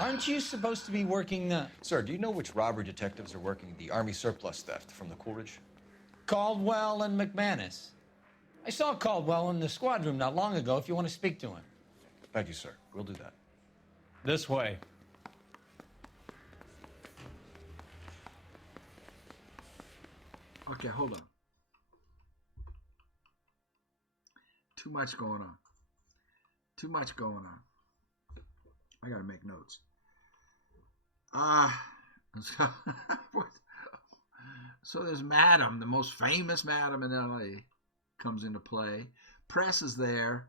Aren't you supposed to be working the... Sir, do you know which robbery detectives are working the Army surplus theft from the Coolidge? Caldwell and McManus. I saw Caldwell in the squad room not long ago if you want to speak to him. Thank you, sir. We'll do that. This way. Okay, hold on. Too much going on. Too much going on. I gotta make notes. So there's Madam, the most famous Madam in LA, comes into play. Press is there.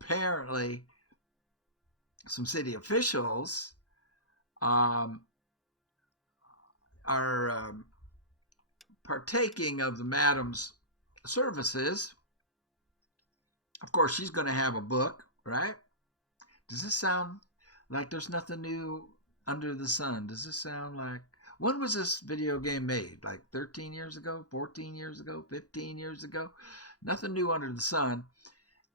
Apparently, some city officials are partaking of the Madam's services. Of course, she's going to have a book, right? Does this sound like there's nothing new under the sun? Does this sound like... When was this video game made? Like 13 years ago, 14 years ago, 15 years ago? Nothing new under the sun.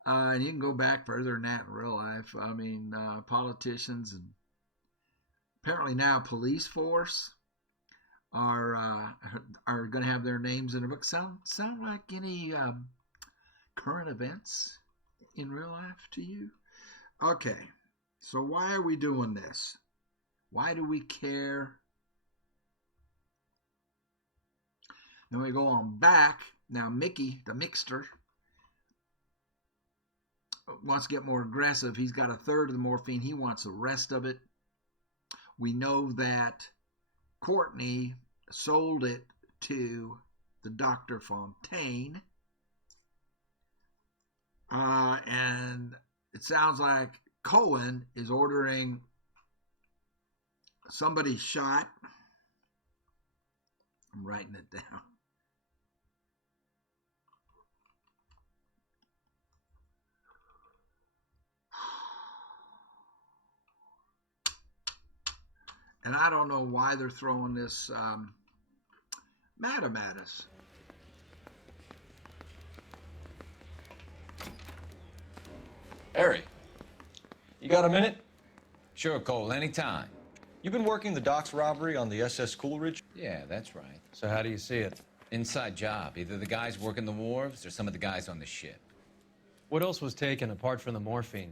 And you can go back further than that in real life. I mean, politicians and apparently now police force are going to have their names in a book. Sound like any current events in real life to you? Okay, so why are we doing this? Why do we care? Then we go on back. Now Mickey, the mixter, wants to get more aggressive. He's got a third of the morphine. He wants the rest of it. We know that Courtney sold it to the Dr. Fontaine. And it sounds like Cohen is ordering somebody shot. I'm writing it down. And I don't know why they're throwing this Madam at us. Harry, you got a minute? Sure, Cole, anytime. You've been working the docks robbery on the SS Coolidge? Yeah, that's right. So how do you see it? Inside job. Either the guys working the wharves or some of the guys on the ship. What else was taken apart from the morphine?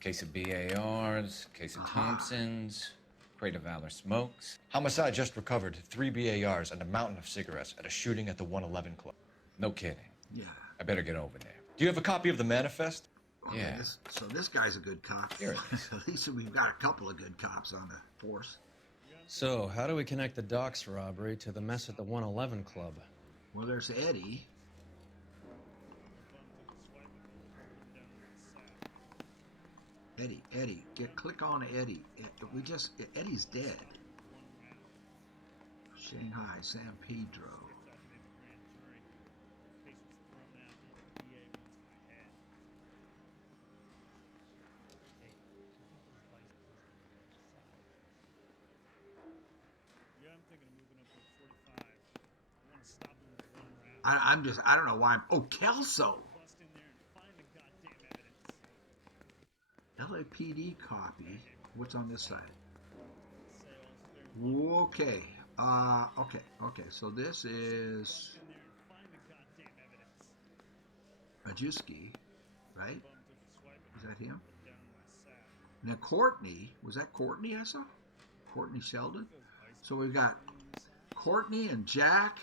Case of BARs, case of Thompsons, crate of Valor smokes. Homicide just recovered 3 BARs and a mountain of cigarettes at a shooting at the 111 Club. No kidding. Yeah. I better get over there. Do you have a copy of the manifest? Okay, Yeah. So this guy's a good cop. Here it is. At least we've got a couple of good cops on the force. So, how do we connect the docks robbery to the mess at the 111 Club? Well, there's Eddie. Eddie, click on Eddie. Eddie's dead. Shanghai, San Pedro. I don't know why I'm... Oh, Kelso! LAPD copy. What's on this side? Okay. Okay. So this is Majewski, right? Is that him? Now Courtney, was that Courtney I saw? Courtney Sheldon? So we've got Courtney and Jack.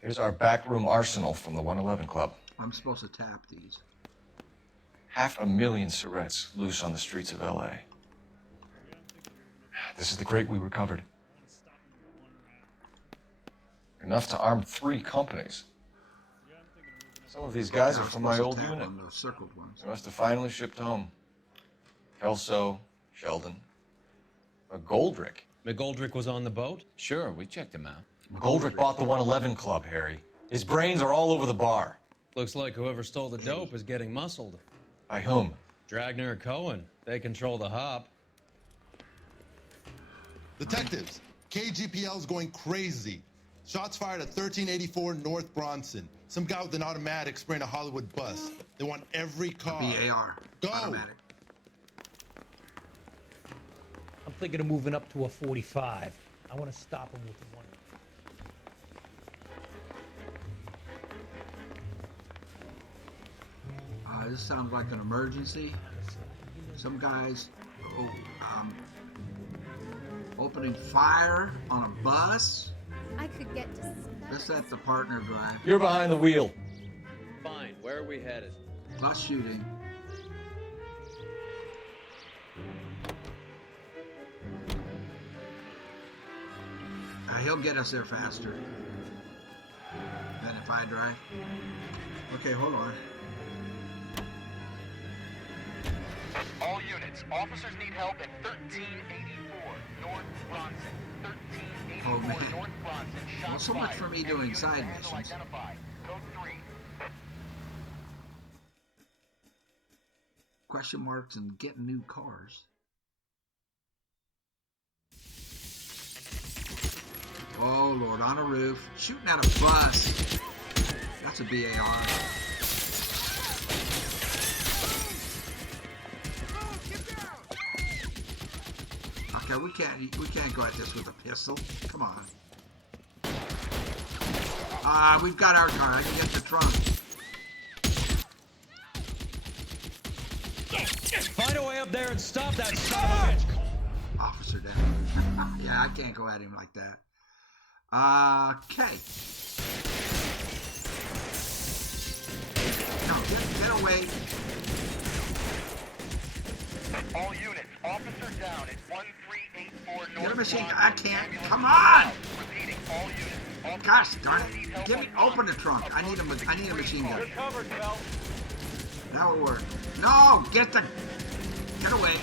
Here's our backroom arsenal from the 111 Club. I'm supposed to tap these. 500,000 cigarettes loose on the streets of LA. This is the crate we recovered. Enough to arm 3 companies. Some of these guys are from my old unit. On those circled ones. They must have finally shipped home. Kelso, Sheldon, McGoldrick. McGoldrick was on the boat? Sure, we checked him out. McGoldrick bought the 111 Club, Harry. His brains are all over the bar. Looks like whoever stole the dope is getting muscled. By whom? Dragner or Cohen. They control the hop. Detectives, KGPL's going crazy. Shots fired at 1384 North Bronson. Some guy with an automatic spraying a Hollywood bus. They want every car. BAR. Go! Automatic. I'm thinking of moving up to a 45. I want to stop him with the one. This sounds like an emergency. Some guys opening fire on a bus. I could get to... Let's let the partner drive. You're behind the wheel. Fine. Where are we headed? Bus shooting. He'll get us there faster than if I drive. Okay, hold on. All units, officers need help at 1384 North Bronson. 1384 Oh, man. North Bronson. Shots Well, so much fired. for me Every doing unit side to handle missions. identified. Code 3. Question marks and getting new cars. Oh, Lord, on a roof. Shooting at a bus. That's a BAR. Okay, we can't go at this with a pistol. Come on. We've got our car. I can get the trunk. Find a way up there and stop that son of a bitch. Officer down. Yeah, I can't go at him like that. Okay. No, get away. All units, officer down at 1384 North Get a machine gun. Bronson. I can't. Ambulance Come is on. out. Repeating, all units. Gosh darn it. Give me, open the trunk. I need a machine gun. You're covered, Phil. That will work. No, get away.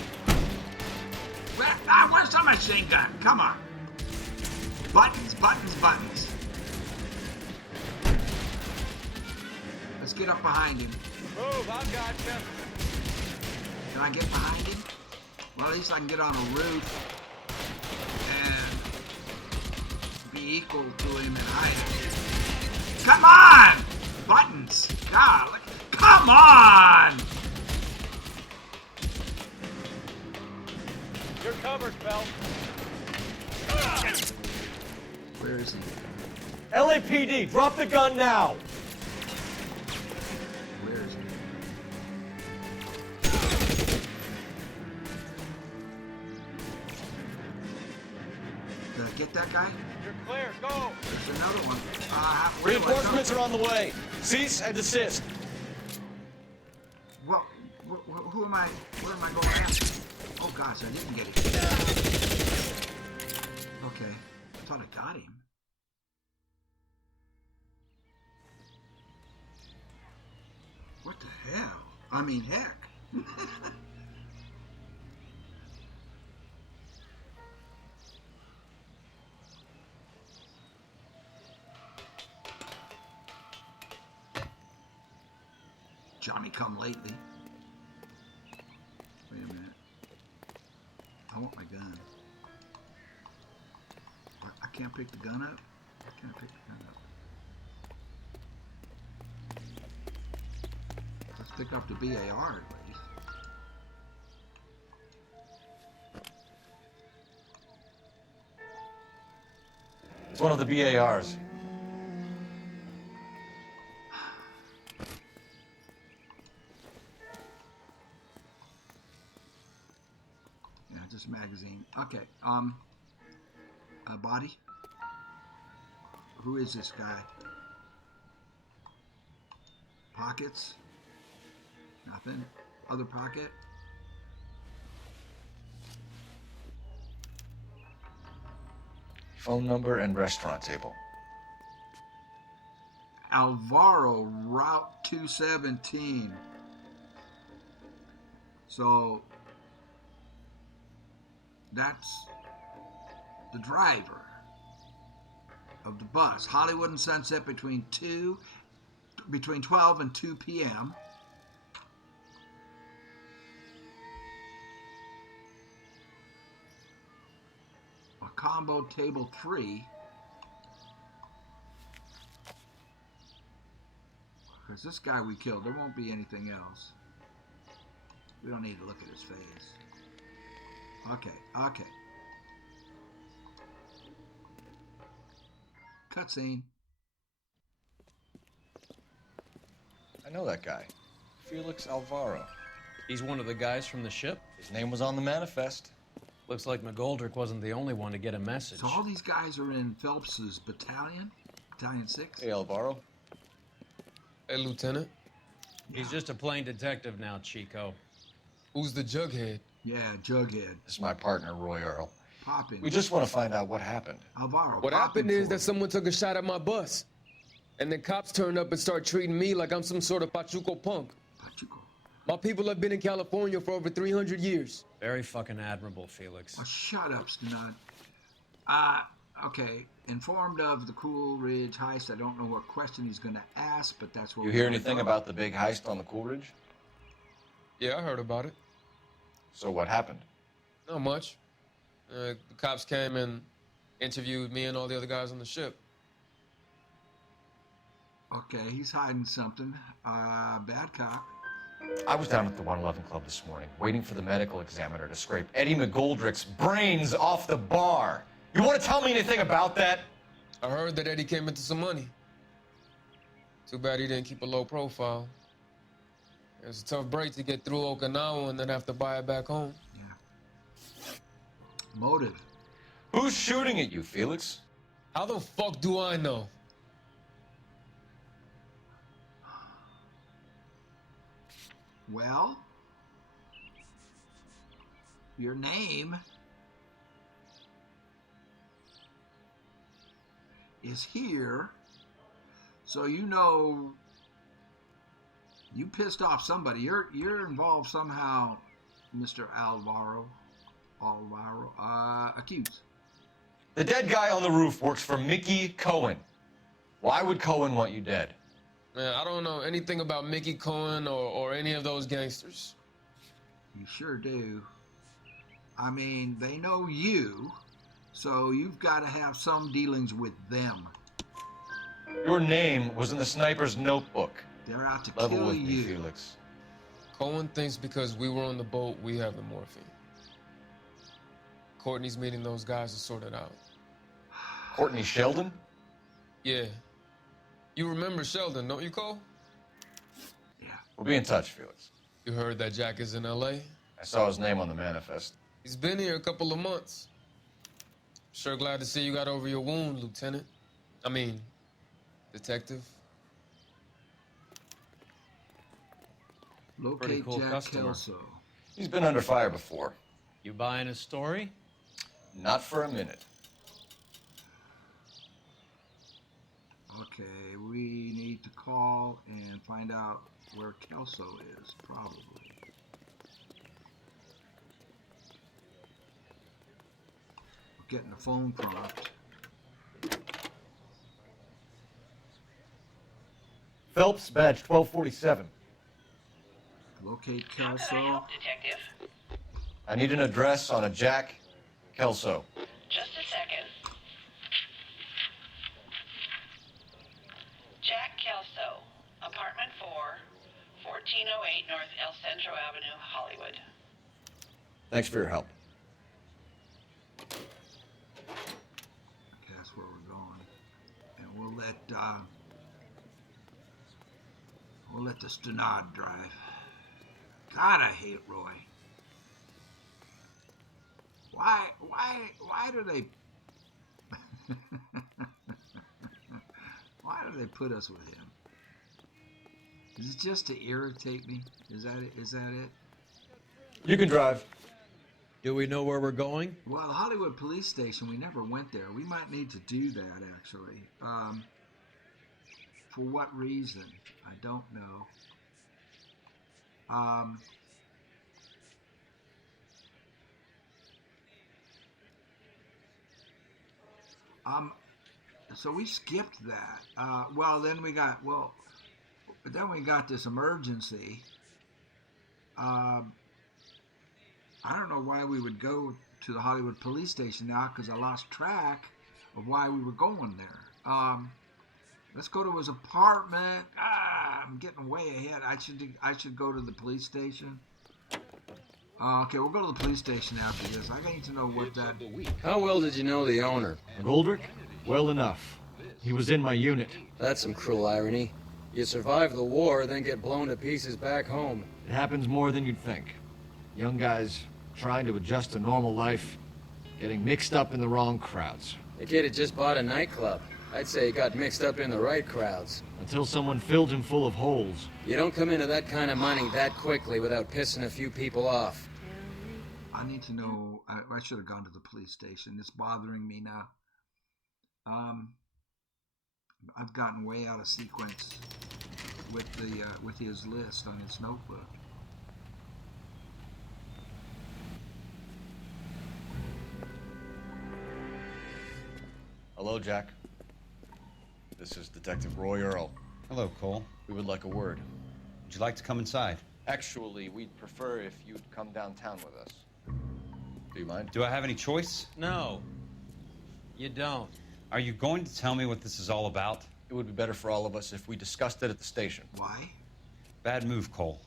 Where's the machine gun? Come on. Buttons. Let's get up behind him. Move, I've got you. Can I get behind him? Well, at least I can get on a roof and be equal to him in height. Come on! Buttons! God, come on! You're covered, Phil. Where is he? LAPD, drop the gun now! Where is he? Did I get that guy? You're clear, go! There's another one. Reinforcements are on the way. Cease and desist. What? Who am I? What am I going after? Oh gosh, I didn't get it. Okay, I thought I got him. What the hell? I mean, heck. Johnny come lately. Wait a minute. I want my gun. I can't pick the gun up? I can't pick the gun up. Let's pick up the BAR at least. It's one of the BARs. Yeah, just a magazine. Okay, body? Who is this guy? Pockets? Nothing. Other pocket? Phone number and restaurant table. Alvaro, Route 217. So that's the driver of the bus. Hollywood and Sunset between 12 and 2 p.m. Mocambo Table 3. Because this guy we killed, there won't be anything else. We don't need to look at his face. Okay. Cutscene. I know that guy. Felix Alvaro. He's one of the guys from the ship? His name was on the manifest. Looks like McGoldrick wasn't the only one to get a message. So all these guys are in Phelps's battalion? Battalion 6? Hey, Alvaro. Hey, Lieutenant. He's just a plain detective now, Chico. Who's the Jughead? Yeah, Jughead. This is my partner, Roy Earl. Poppin'. We just want to find out what happened. Alvaro, What happened is that someone took a shot at my bus. And then cops turned up and start treating me like I'm some sort of Pachuco punk. Pachuco. My people have been in California for over 300 years. Very fucking admirable, Felix. Oh, shut up, Snod. Okay. Informed of the Cool Ridge heist. I don't know what question he's going to ask, but that's what You hear anything about the big heist on the Cool Ridge? Yeah, I heard about it. So what happened? Not much. The cops came and interviewed me and all the other guys on the ship. Okay, he's hiding something. Bad cop. I was down at the 111 Club this morning, waiting for the medical examiner to scrape Eddie McGoldrick's brains off the bar. You want to tell me anything about that? I heard that Eddie came into some money. Too bad he didn't keep a low profile. It was a tough break to get through Okinawa and then have to buy it back home. Yeah. Motive. Who's shooting at you, Felix? How the fuck do I know? Well, your name is here, so you know you pissed off somebody. You're involved somehow, Mr. Alvaro, accused. The dead guy on the roof works for Mickey Cohen. Why would Cohen want you dead? Man, I don't know anything about Mickey Cohen or any of those gangsters. You sure do. I mean, they know you, so you've got to have some dealings with them. Your name was in the sniper's notebook. They're out to Level kill with me, you. Felix. Cohen thinks because we were on the boat, we have the morphine. Courtney's meeting those guys to sort it out. Courtney Sheldon? Yeah. You remember Sheldon, don't you, Cole? Yeah. We'll be in touch, Felix. You heard that Jack is in L.A.? I saw his name on the manifest. He's been here a couple of months. Sure glad to see you got over your wound, Lieutenant. I mean, Detective. Locate cool Jack customer. Kelso. He's been under fire before. You buying his story? Not for a minute. Okay, we need to call and find out where Kelso is, probably. We're getting a phone prompt. Phelps, badge 1247. Locate How can I Kelso. help, Detective? I need an address on a Jack Kelso. Just a second. Jack Kelso, apartment 4, 1408 North El Centro Avenue, Hollywood. Thanks for your help. That's where we're going. And we'll let the Stunad drive. God, I hate Roy. Why do they why do they put us with him? Is it just to irritate me? Is that it? You can drive. Do we know where we're going? Well, the Hollywood police station, we never went there. We might need to do that, actually. For what reason? I don't know. So we skipped that. Then we got this emergency. I don't know why we would go to the Hollywood police station now, because I lost track of why we were going there. Let's go to his apartment. I'm getting way ahead. I should go to the police station. Okay, we'll go to the police station after this. I need to know what that... How well did you know the owner? Goldrick? Well enough. He was in my unit. That's some cruel irony. You survive the war, then get blown to pieces back home. It happens more than you'd think. Young guys trying to adjust to normal life, getting mixed up in the wrong crowds. The kid had just bought a nightclub. I'd say he got mixed up in the right crowds. Until someone filled him full of holes. You don't come into that kind of money that quickly without pissing a few people off. I need to know... I should have gone to the police station. It's bothering me now. I've gotten way out of sequence with his list on his notebook. Hello, Jack. This is Detective Roy Earl. Hello, Cole. We would like a word. Would you like to come inside? Actually, we'd prefer if you'd come downtown with us. Do you mind? Do I have any choice? No. You don't. Are you going to tell me what this is all about? It would be better for all of us if we discussed it at the station. Why? Bad move, Cole.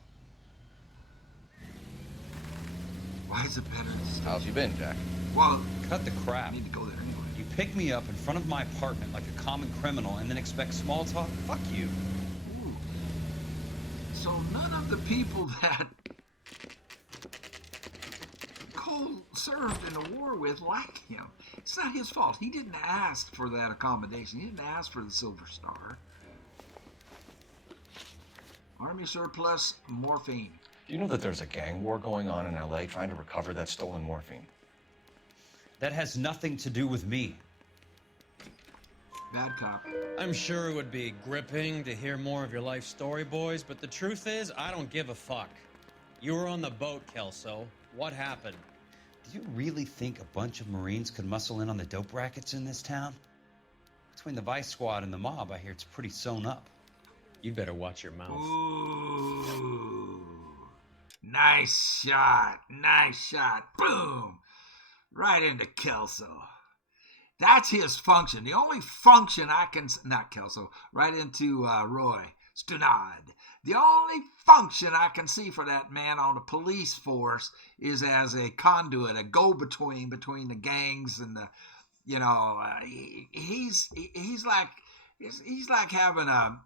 Why is it better? How've you been, Jack? Well, cut the crap. I need to go there anyway. You pick me up in front of my apartment like a common criminal and then expect small talk? Fuck you. Ooh. So none of the people that Cole served in a war with like him. It's not his fault. He didn't ask for that accommodation. He didn't ask for the Silver Star. Army surplus morphine. Do you know that there's a gang war going on in LA trying to recover that stolen morphine? That has nothing to do with me. Bad cop. I'm sure it would be gripping to hear more of your life story, boys, but the truth is, I don't give a fuck. You were on the boat, Kelso. What happened? Do you really think a bunch of Marines could muscle in on the dope rackets in this town? Between the Vice Squad and the mob, I hear it's pretty sewn up. You'd better watch your mouth. Ooh. Nice shot. Nice shot. Boom. Right into Kelso. That's his function. The only function I can... Not Kelso. Right into Roy Stunad. The only function I can see for that man on the police force is as a conduit, a go-between between the gangs and the... He's like having a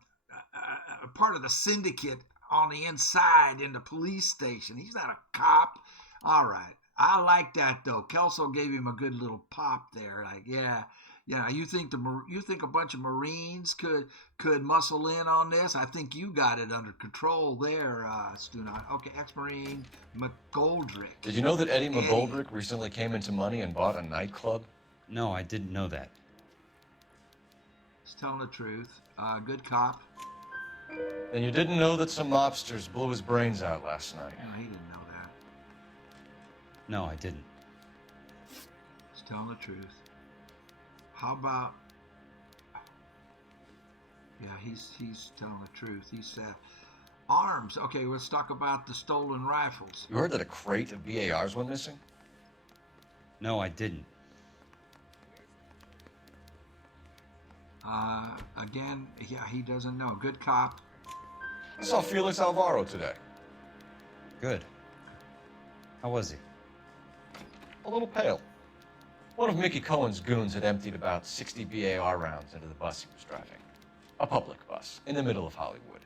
part of the syndicate on the inside in the police station. He's not a cop. All right. I like that though. Kelso gave him a good little pop there. Like, yeah. You think a bunch of Marines could muscle in on this? I think you got it under control there, Stunad. Okay, ex-Marine McGoldrick. Did you know that Eddie McGoldrick recently came into money and bought a nightclub? No, I didn't know that. He's telling the truth. Good cop. And you didn't know that some mobsters blew his brains out last night? No, he didn't know that. No, I didn't. He's telling the truth. How about... Yeah, he's telling the truth. He said, Arms. Okay, let's talk about the stolen rifles. You heard that a crate of BARs went missing? No, I didn't. Again, yeah, he doesn't know. Good cop. I saw Felix Alvaro today. Good. How was he? A little pale. One of Mickey Cohen's goons had emptied about 60 BAR rounds into the bus he was driving. A public bus, in the middle of Hollywood.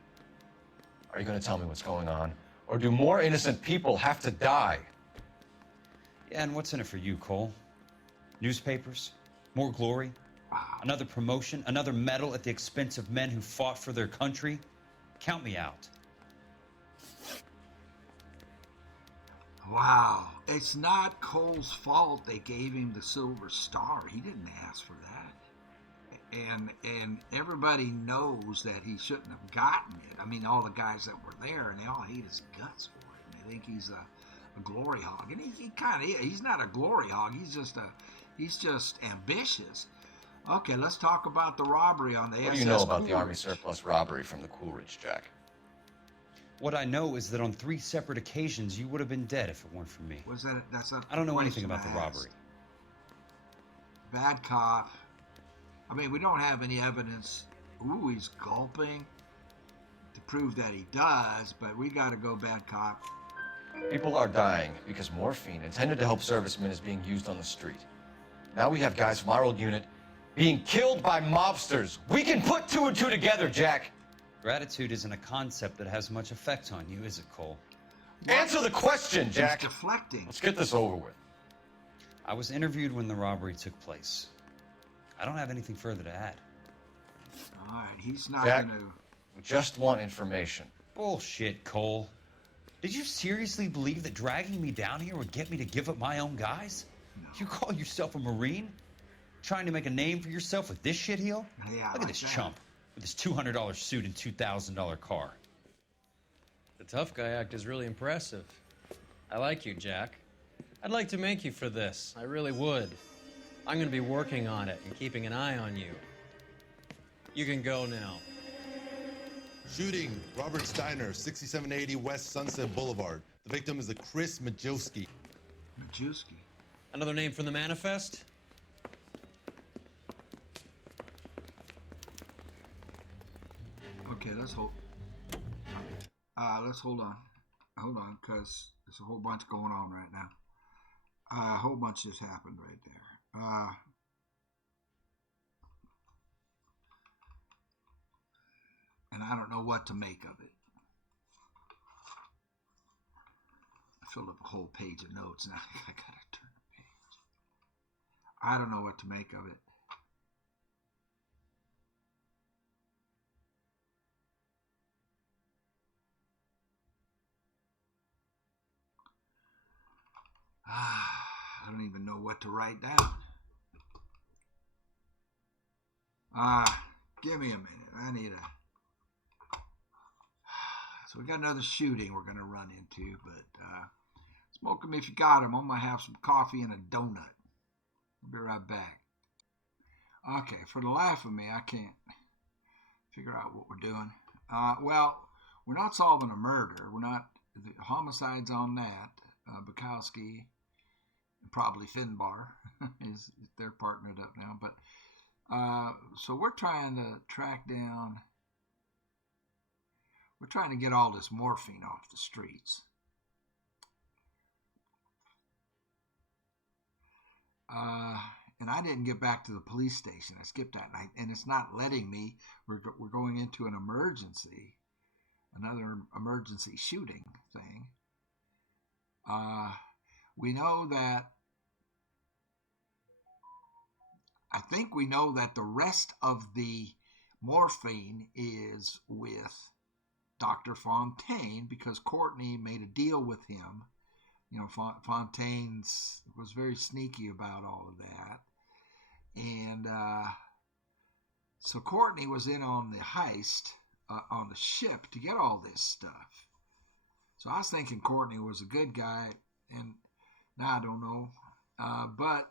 Are you going to tell me what's going on? Or do more innocent people have to die? Yeah, and what's in it for you, Cole? Newspapers? More glory? Another promotion? Another medal at the expense of men who fought for their country? Count me out. Wow. It's not Cole's fault they gave him the Silver Star. He didn't ask for that. And everybody knows that he shouldn't have gotten it. I mean, all the guys that were there, and they all hate his guts for it. And they think he's a glory hog. And he kind of is. He's not a glory hog. He's just ambitious. Okay, let's talk about the robbery on the SS What do you know about Coolidge. the Army surplus robbery from the Coolidge, Jack? What I know is that on 3 separate occasions, you would have been dead if it weren't for me. I don't know anything about the robbery. Bad cop. I mean, we don't have any evidence. Ooh, he's gulping to prove that he does, but we got to go bad cop. People are dying because morphine intended to help servicemen is being used on the street. Now we have guys from our old unit being killed by mobsters. We can put 2 and 2 together, Jack. Gratitude isn't a concept that has much effect on you, is it, Cole? Answer the question, Jack. He's deflecting. Let's get this over with. I was interviewed when the robbery took place. I don't have anything further to add. All right, he's not Jack, going to... we just want information. Bullshit, Cole. Did you seriously believe that dragging me down here would get me to give up my own guys? No. You call yourself a Marine? Trying to make a name for yourself with this shitheel? Yeah, Look at this chump with his $200 suit and $2,000 car. The tough guy act is really impressive. I like you, Jack. I'd like to make you for this. I really would. I'm going to be working on it and keeping an eye on you. You can go now. Shooting, Robert Steiner, 6780 West Sunset Boulevard. The victim is a Chris Majewski. Majewski? Another name from the manifest? Okay, let's hold on. Hold on, because there's a whole bunch going on right now. A whole bunch just happened right there. And I don't know what to make of it. I filled up a whole page of notes, now I gotta turn the page. I don't know what to make of it. I don't even know what to write down. Give me a minute. I need a... So we got another shooting we're going to run into, but smoke them if you got them. I'm going to have some coffee and a donut. I'll be right back. Okay, for the life of me, I can't figure out what we're doing. Well, we're not solving a murder. We're not... The homicide's on that. Bukowski, probably Finbar, they're partnered up now. But so we're trying to track down... We're trying to get all this morphine off the streets. And I didn't get back to the police station. I skipped that night, and it's not letting me. We're going into an emergency, another emergency shooting thing. We know that, I think we know that the rest of the morphine is with Dr. Fontaine, because Courtney made a deal with him. You know, Fontaine was very sneaky about all of that. And so Courtney was in on the heist on the ship to get all this stuff. So I was thinking Courtney was a good guy, and now I don't know. But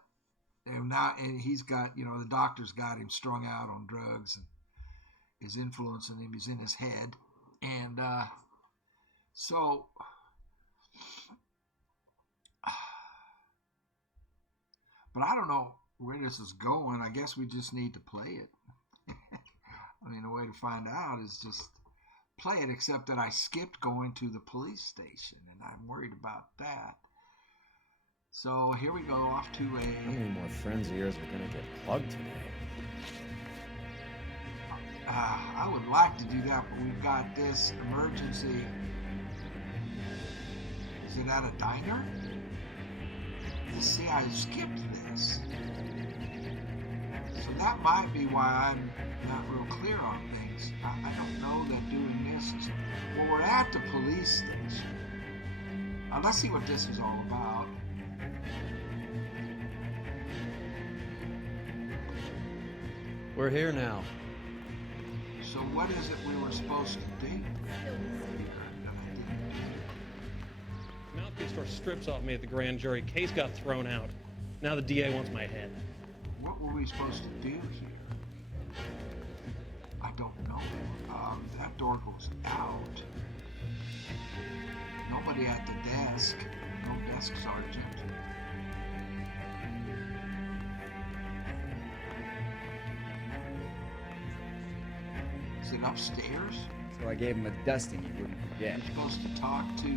now he's got, you know, the doctor's got him strung out on drugs and is influencing him. He's in his head. And So, but I don't know where this is going. I guess we just need to play it. I mean, the way to find out is just play it, except that I skipped going to the police station, and I'm worried about that. So here we go, off to a... How many more friends of yours are going to get plugged today? I would like to do that, but we've got this emergency. Is it at a diner? Let's see, I skipped this. So that might be why I'm not real clear on things. I don't know that doing this is... Well, we're at the police station. Let's see what this is all about. We're here now. So what is it we were supposed to do? Mouthpiece store strips off me at the grand jury. Case got thrown out. Now the DA wants my head. What were we supposed to do here? I don't know. That door goes out. Nobody at the desk. No desk sergeant. Is it upstairs? So I gave him a dusting he wouldn't forget. You're supposed to talk to,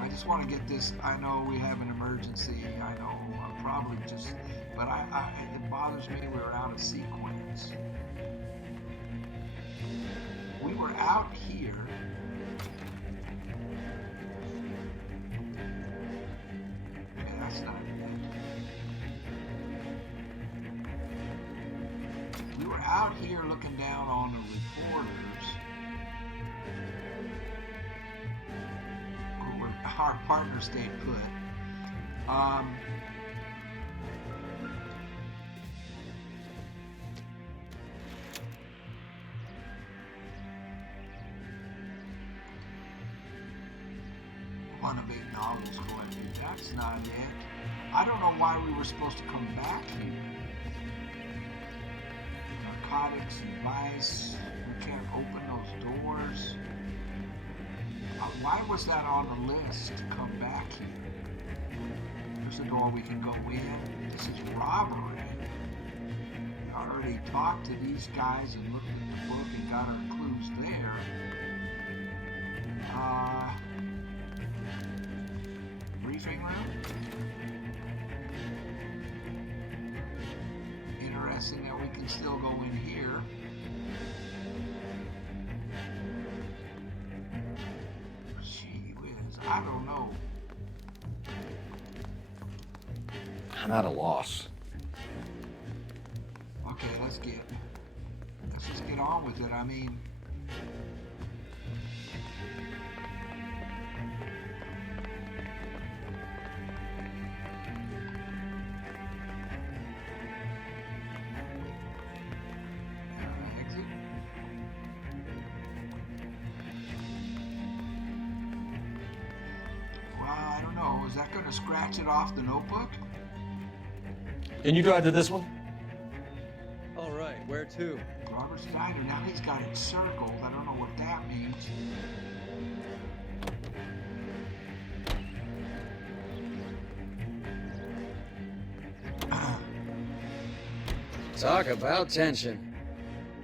I just want to get this. I know we have an emergency. I know, probably just, but it bothers me we're out of sequence. We were out here. Okay, that's not it. We were out here looking down on the reporters. Our partner stayed put. One of 8 novels going through. That's not it. I don't know why we were supposed to come back here. Narcotics and vice. We can't open those doors. Why was that on the list to come back here? There's a door we can go in. This is robbery. We already talked to these guys and looked at the book and got our clues there. Briefing room? Interesting that we can still go in here. I don't know. I'm at a loss. Okay, let's just get on with it. I mean, exit. I don't know. Is that going to scratch it off the notebook? Can you drive to this one? All right, where to? Robert's Diner. Now he's got it circled. I don't know what that means. Talk about tension.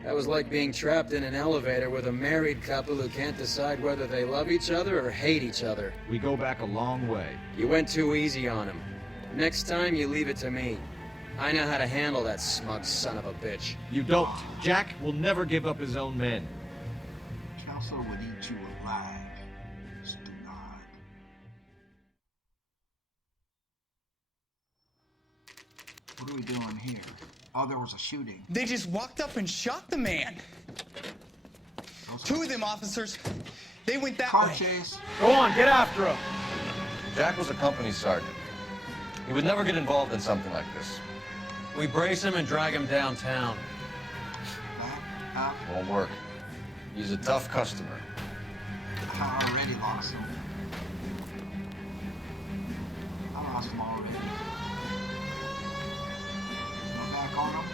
That was like being trapped in an elevator with a married couple who can't decide whether they love each other or hate each other. We go back a long way. You went too easy on him. Next time, you leave it to me. I know how to handle that smug son of a bitch. You don't. Jack will never give up his own men. Kelso would eat you alive. What are we doing here? Oh, there was a shooting. They just walked up and shot the man. Two of them officers, they went that way. Chase. Go on, get after him. Jack was a company sergeant. He would never get involved in something like this. We brace him and drag him downtown. Won't work. He's a tough customer. I already lost him. I lost him already. Go back on him.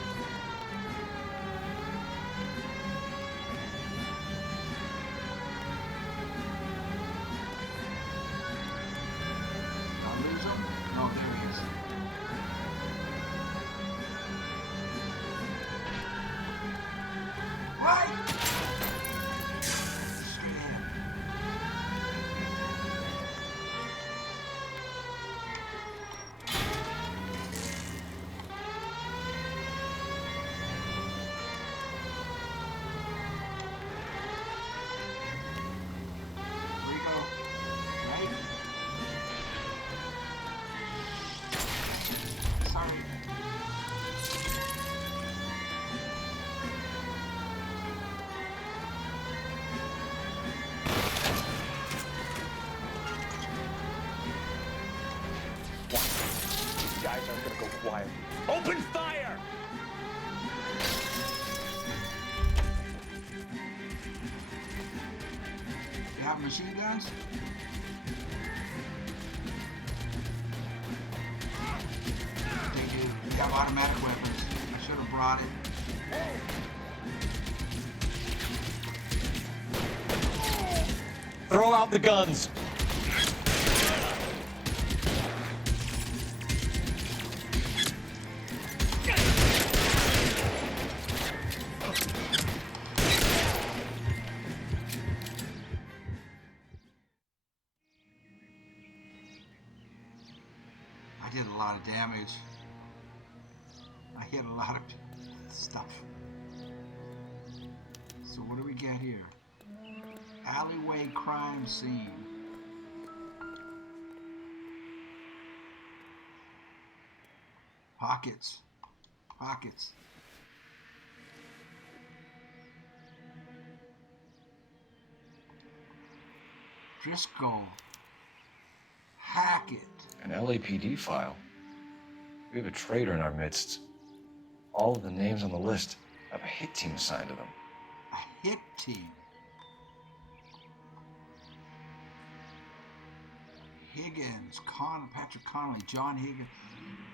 have machine guns? They do. You have automatic weapons. I should have brought it. Throw out the guns. I did a lot of damage. I hit a lot of stuff. So what do we get here? Alleyway crime scene. Pockets. Pockets. Driscoll. Hackett. An LAPD file. We have a traitor in our midst. All of the names on the list have a hit team assigned to them. A hit team. Higgins, Patrick Connolly, John Higgins.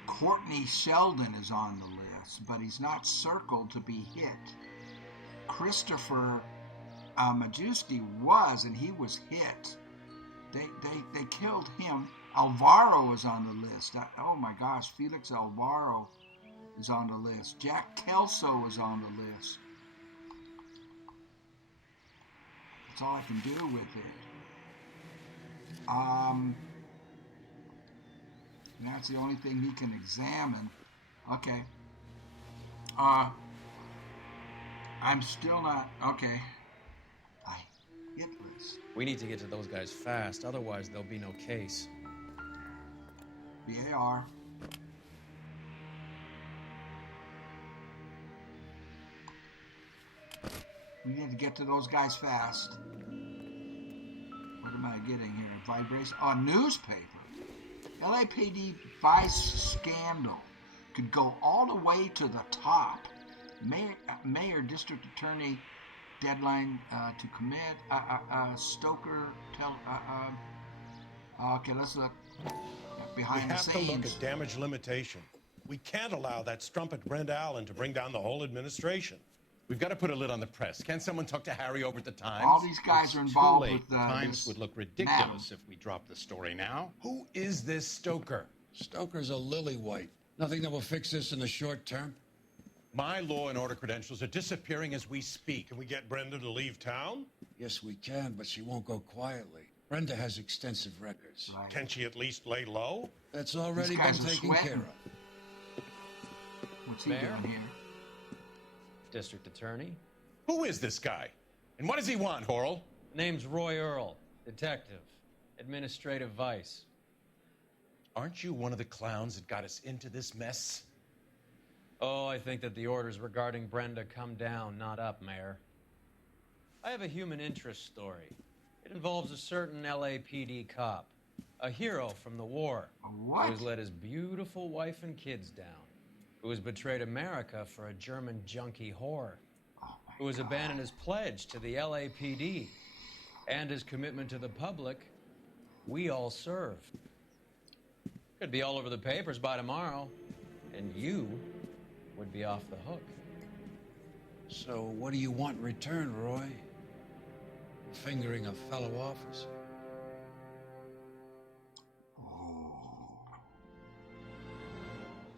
Courtney Sheldon is on the list, but he's not circled to be hit. Christopher Majewski was, and he was hit. They killed him. Alvaro is on the list. Oh my gosh, Felix Alvaro is on the list. Jack Kelso is on the list. That's all I can do with it. That's the only thing he can examine. Okay. I'm still not okay. Hit list. We need to get to those guys fast, otherwise there'll be no case. BAR. We need to get to those guys fast. What am I getting here? Vibration. Oh, newspaper. LAPD vice scandal could go all the way to the top. Mayor, district attorney, deadline to commit. Stoker tell. Okay, let's look behind the scenes. We have to look at damage limitation. We can't allow that strumpet Brenda Allen to bring down the whole administration. We've got to put a lid on the press. Can't someone talk to Harry over at the Times? All these guys are involved too late. with the Times would look ridiculous if we dropped the story now. Who is this Stoker? Stoker's a lily-white. Nothing that will fix this in the short term. My law and order credentials are disappearing as we speak. Can we get Brenda to leave town? Yes, we can, but she won't go quietly. Brenda has extensive records. Right. Can she at least lay low? That's already been taken care of. What's he Mayor? doing here? District attorney. Who is this guy? And what does he want, Horrell? Name's Roy Earl, detective, administrative vice. Aren't you one of the clowns that got us into this mess? Oh, I think that the orders regarding Brenda come down, not up, Mayor. I have a human interest story. It involves a certain LAPD cop, a hero from the war, who has let his beautiful wife and kids down, who has betrayed America for a German junkie whore, who has abandoned his pledge to the LAPD and his commitment to the public. We all serve. Could be all over the papers by tomorrow, and you would be off the hook. So what do you want in return, Roy? Fingering a fellow officer?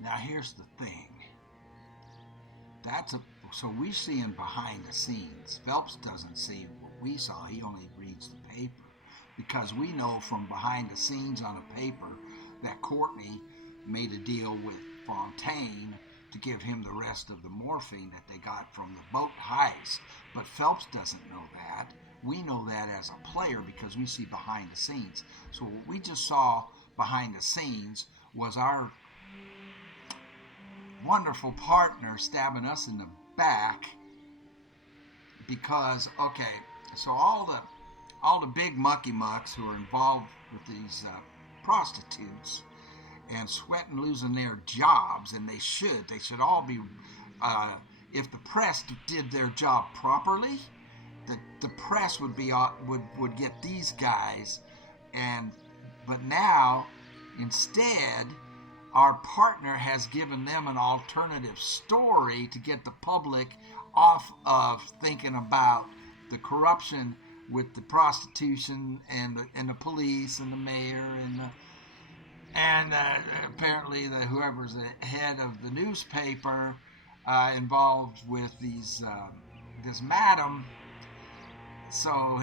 Now here's the thing. So we see him behind the scenes. Phelps doesn't see what we saw. He only reads the paper. Because we know from behind the scenes on a paper that Courtney made a deal with Fontaine to give him the rest of the morphine that they got from the boat heist. But Phelps doesn't know that. We know that as a player because we see behind the scenes. So what we just saw behind the scenes was our wonderful partner stabbing us in the back because, okay, so all the big mucky mucks who are involved with these prostitutes and sweating losing their jobs, and they should all be, if the press did their job properly the press would get these guys, but now instead our partner has given them an alternative story to get the public off of thinking about the corruption with the prostitution and the police and the mayor and apparently whoever's the head of the newspaper involved with this madam. So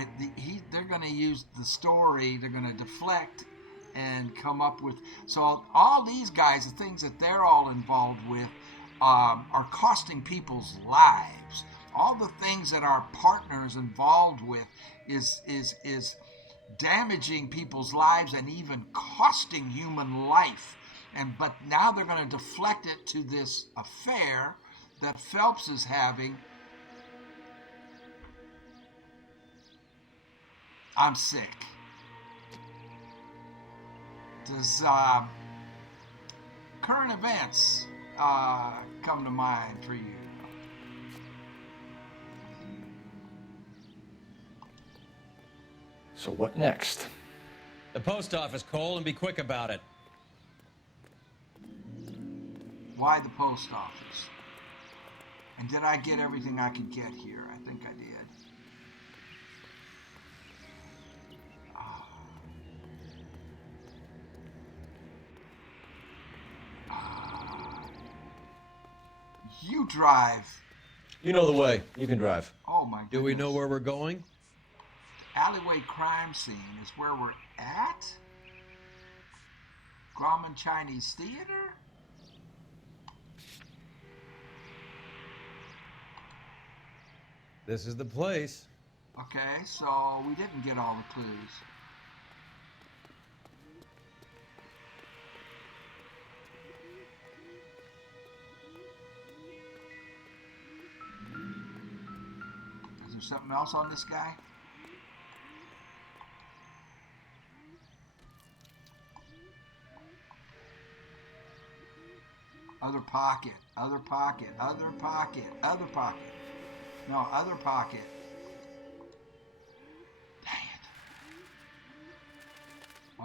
they're going to use the story. They're going to deflect and come up with. So all these guys, the things that they're all involved with, are costing people's lives. All the things that our partner is involved with is damaging people's lives and even costing human life. But now they're going to deflect it to this affair that Phelps is having. I'm sick. Does current events come to mind for you? So what next? The post office, Cole, and be quick about it. Why the post office? And did I get everything I could get here? I think I did. You drive. You know the way. You can drive. Oh my goodness. Do we know where we're going? Alleyway crime scene is where we're at? Grauman Chinese Theater? This is the place. Okay, so we didn't get all the clues. Is there something else on this guy? Other pocket, other pocket, other pocket, other pocket. No, other pocket. Dang it.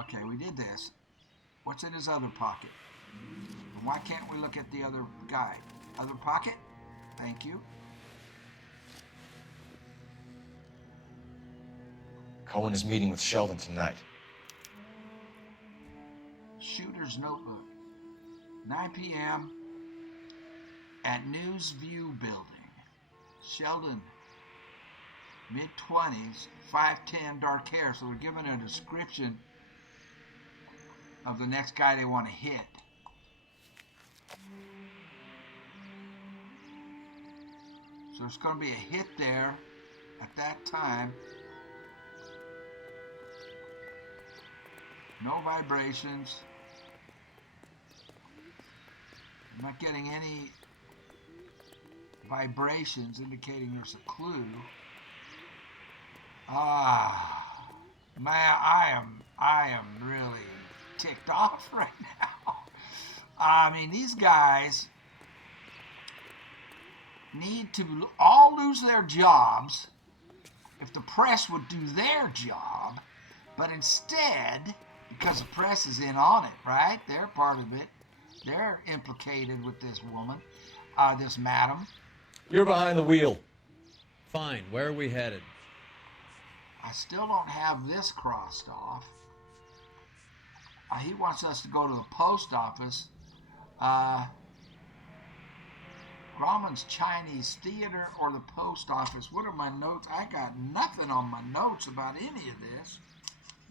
Okay, we did this. What's in his other pocket? And why can't we look at the other guy? Other pocket? Thank you. Cohen is meeting with Sheldon tonight. Shooter's Notebook. 9 p.m. at News View Building. Sheldon, mid-20s, 5'10", dark hair. So we're given a description of the next guy they want to hit. So there's going to be a hit there at that time. No vibrations. I'm not getting any vibrations indicating there's a clue. Man, I am really ticked off right now. I mean, these guys need to all lose their jobs if the press would do their job, but instead, because the press is in on it, right? They're part of it. They're implicated with this woman, this madam. You're behind the wheel. Fine. Where are we headed? I still don't have this crossed off. He wants us to go to the post office. Grauman's Chinese Theater or the post office. What are my notes? I got nothing on my notes about any of this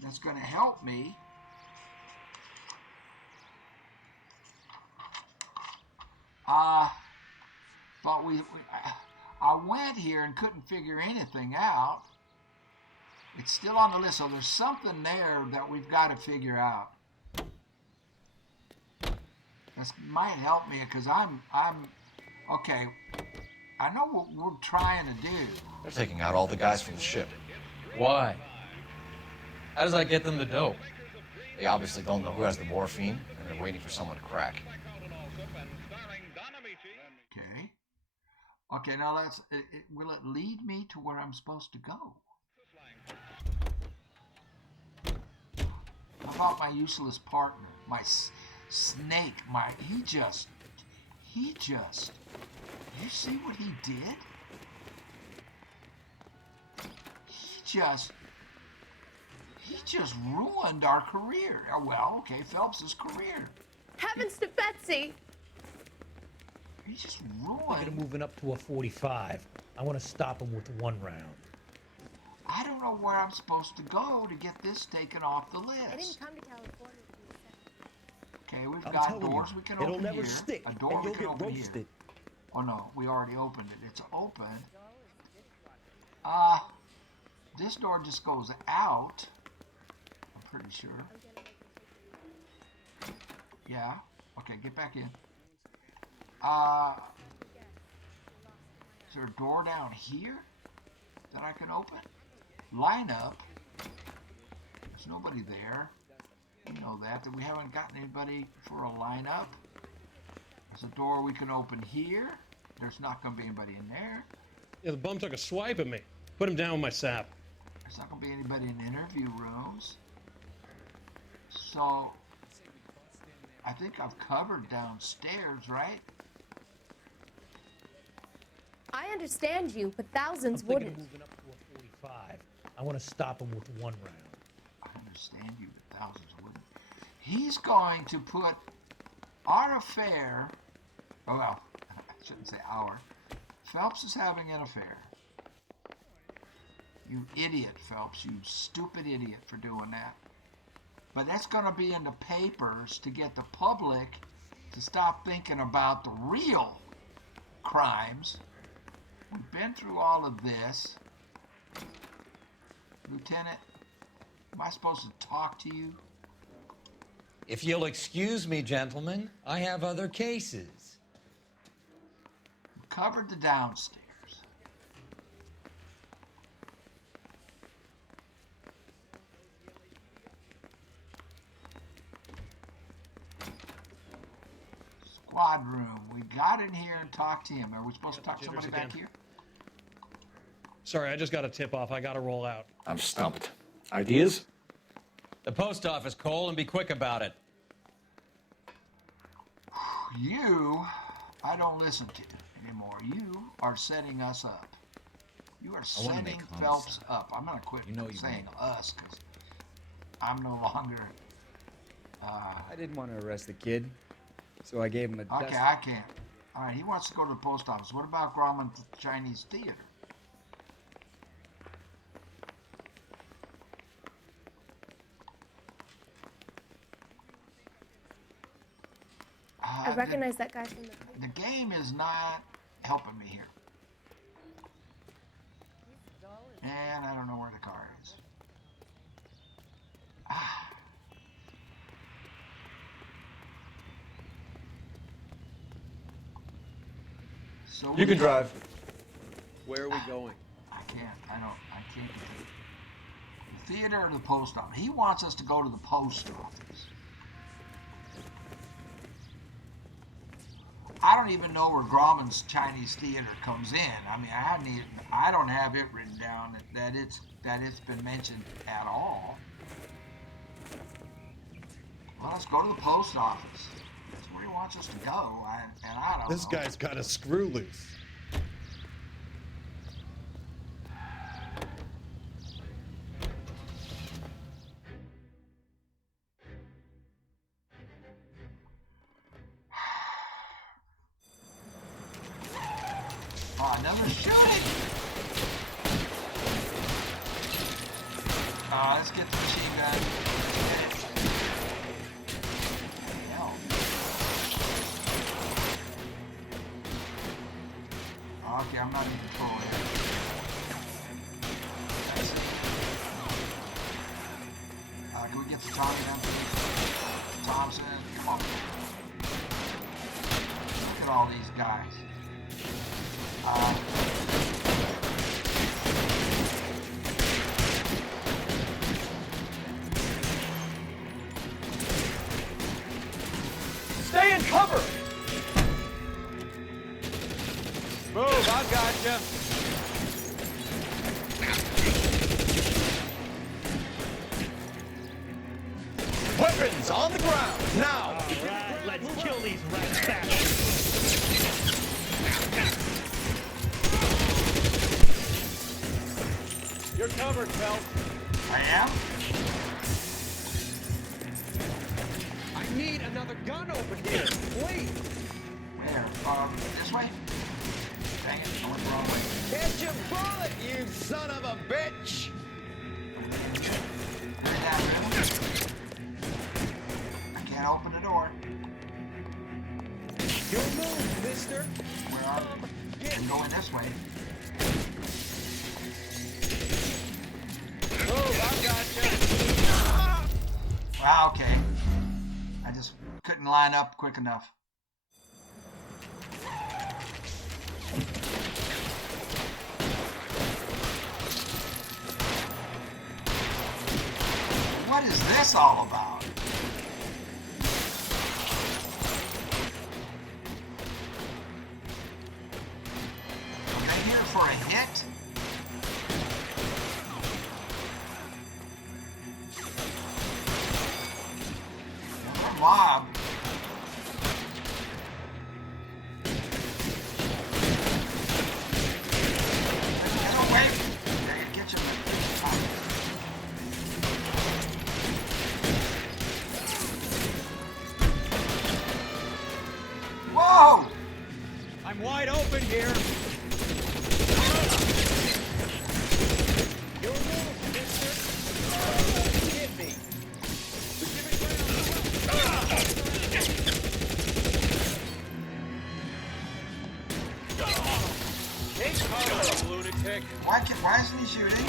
that's going to help me. Thought I went here and couldn't figure anything out. It's still on the list, so there's something there that we've got to figure out. This might help me because I'm okay. I know what we're trying to do. They're taking out all the guys from the ship. Why? How does that get them the dope? They obviously don't know who has the morphine, and they're waiting for someone to crack. Okay. Okay, now let's. Will it lead me to where I'm supposed to go? How about my useless partner, my snake? He just. You see what he did? He just ruined our career. Well, okay, Phelps' career. Heavens to Betsy! He just Thinking ruined. of moving up to a 45. I want to stop him with one round. I don't know where I'm supposed to go to get this taken off the list. I didn't come to California. Okay, we've I'm got telling doors you, we can it'll open never here. stick, A door and we you'll can get open roasted. here. Oh no, we already opened it. It's open. This door just goes out. I'm pretty sure. Yeah. Okay, get back in. Is there a door down here that I can open? Line up. There's nobody there. You know that we haven't gotten anybody for a lineup. There's a door we can open here. There's not going to be anybody in there. Yeah, the bum took a swipe at me. Put him down with my sap. There's not going to be anybody in interview rooms. So, I think I've covered downstairs, right? I understand you, but thousands I'm thinking wouldn't. of moving up to a 45. I want to stop him with one round. I understand you, but thousands wouldn't. He's going to put our affair, oh well, I shouldn't say our. Phelps is having an affair. You idiot, Phelps, you stupid idiot for doing that. But that's going to be in the papers to get the public to stop thinking about the real crimes. We've been through all of this. Lieutenant, am I supposed to talk to you? If you'll excuse me, gentlemen, I have other cases. We covered the downstairs. Squad room. We got in here and talked to him. Are we supposed to talk to somebody back here? Sorry, I just got a tip-off. I got to roll out. I'm stumped. Ideas? The post office, Cole, and be quick about it. I don't listen to anymore. You are setting us up. You are setting Phelps up. I'm going to quit saying us because I'm no longer... I didn't want to arrest the kid, so I gave him a Okay, I can't. All right, he wants to go to the post office. What about Grauman Chinese Theater? I recognize that guy from the... The game is not helping me here. And I don't know where the car is. So You can drive. Where are we going? I can't. I can't. The theater or the post office? He wants us to go to the post office. I don't even know where Grauman's Chinese Theater comes in. I mean, I don't have it written down that it's been mentioned at all. Well, let's go to the post office. That's where he wants us to go. I don't know. This guy's got a screw loose. Oh, another shooting! Let's get the machine gun. Get it. Hell. Okay, I'm not in control here. That's it. Can we get the Tommy gun, please? Thompson, come on. Look at all these guys. Stay in cover! Move, I've got gotcha. Weapons on the ground, now! All right, let's kill these rat bastards. You're covered, Kelso. I am? I need another gun over here, please. Where? This way? Dang it, I went the wrong way. Catch a bullet, you son of a bitch! I can't open the door. Your move, mister. Where are we? I'm going this way. Oh, I gotcha. Ah, okay. I just couldn't line up quick enough. What is this all about? Am I here for a hit? Another mob. Get away! Dang it, get you. Whoa! I'm wide open here. Your move, mister. Hit me. Take cover, lunatic. Why isn't he shooting?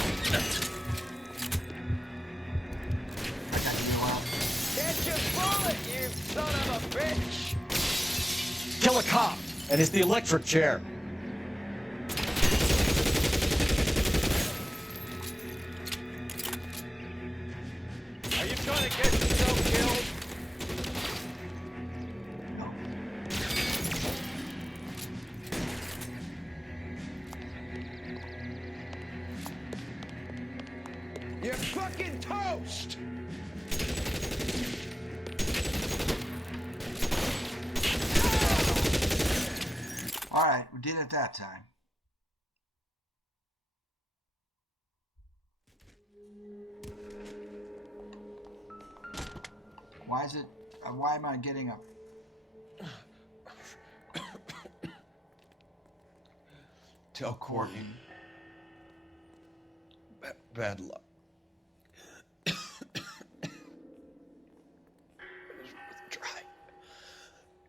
I got you out. Catch a bullet, you son of a bitch. Kill a cop, and it's the electric chair. Are you trying to get yourself killed? You're fucking toast! Alright, we did it that time. Why is it, why am I getting up? Tell Courtney. Bad luck.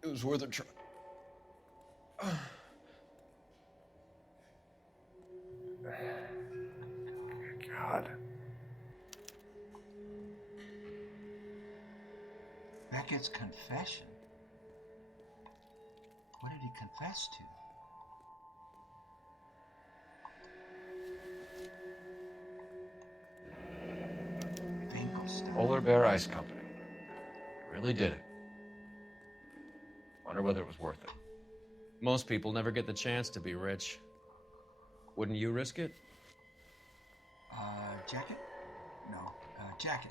It was worth a try. It was worth a try. God. Beckett's confession? What did he confess to? Polar Bear Ice Company. Really did it. Wonder whether it was worth it. Most people never get the chance to be rich. Wouldn't you risk it? Jacket? No. Jacket.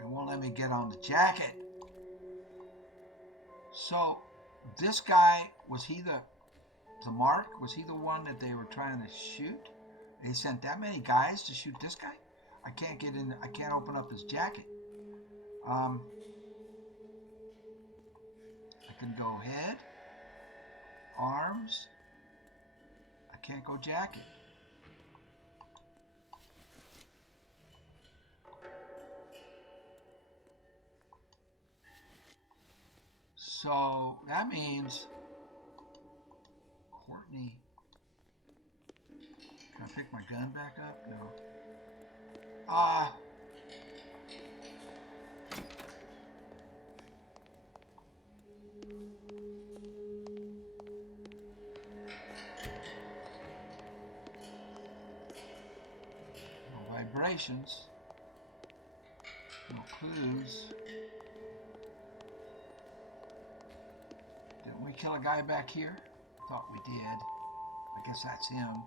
It won't let me get on the jacket. So, this guy, was he the mark? Was he the one that they were trying to shoot? They sent that many guys to shoot this guy? I can't get in, I can't open up his jacket. I can go head, arms. I can't go jacket. So that means Courtney. Can I pick my gun back up? No. No vibrations. No clues. Didn't we kill a guy back here? I thought we did. I guess that's him.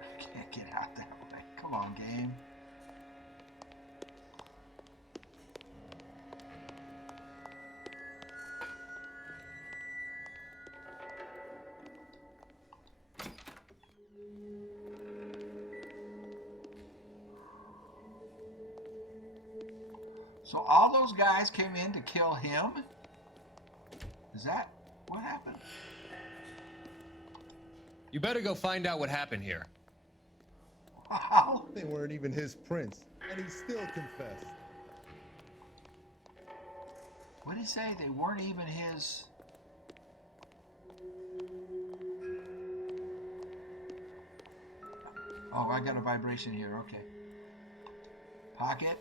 I can't get out that way. Come on, game. So all those guys came in to kill him? Is that what happened? You better go find out what happened here. Wow. They weren't even his prints, and he still confessed. What did he say? They weren't even his... Oh, I got a vibration here. Okay. Pocket.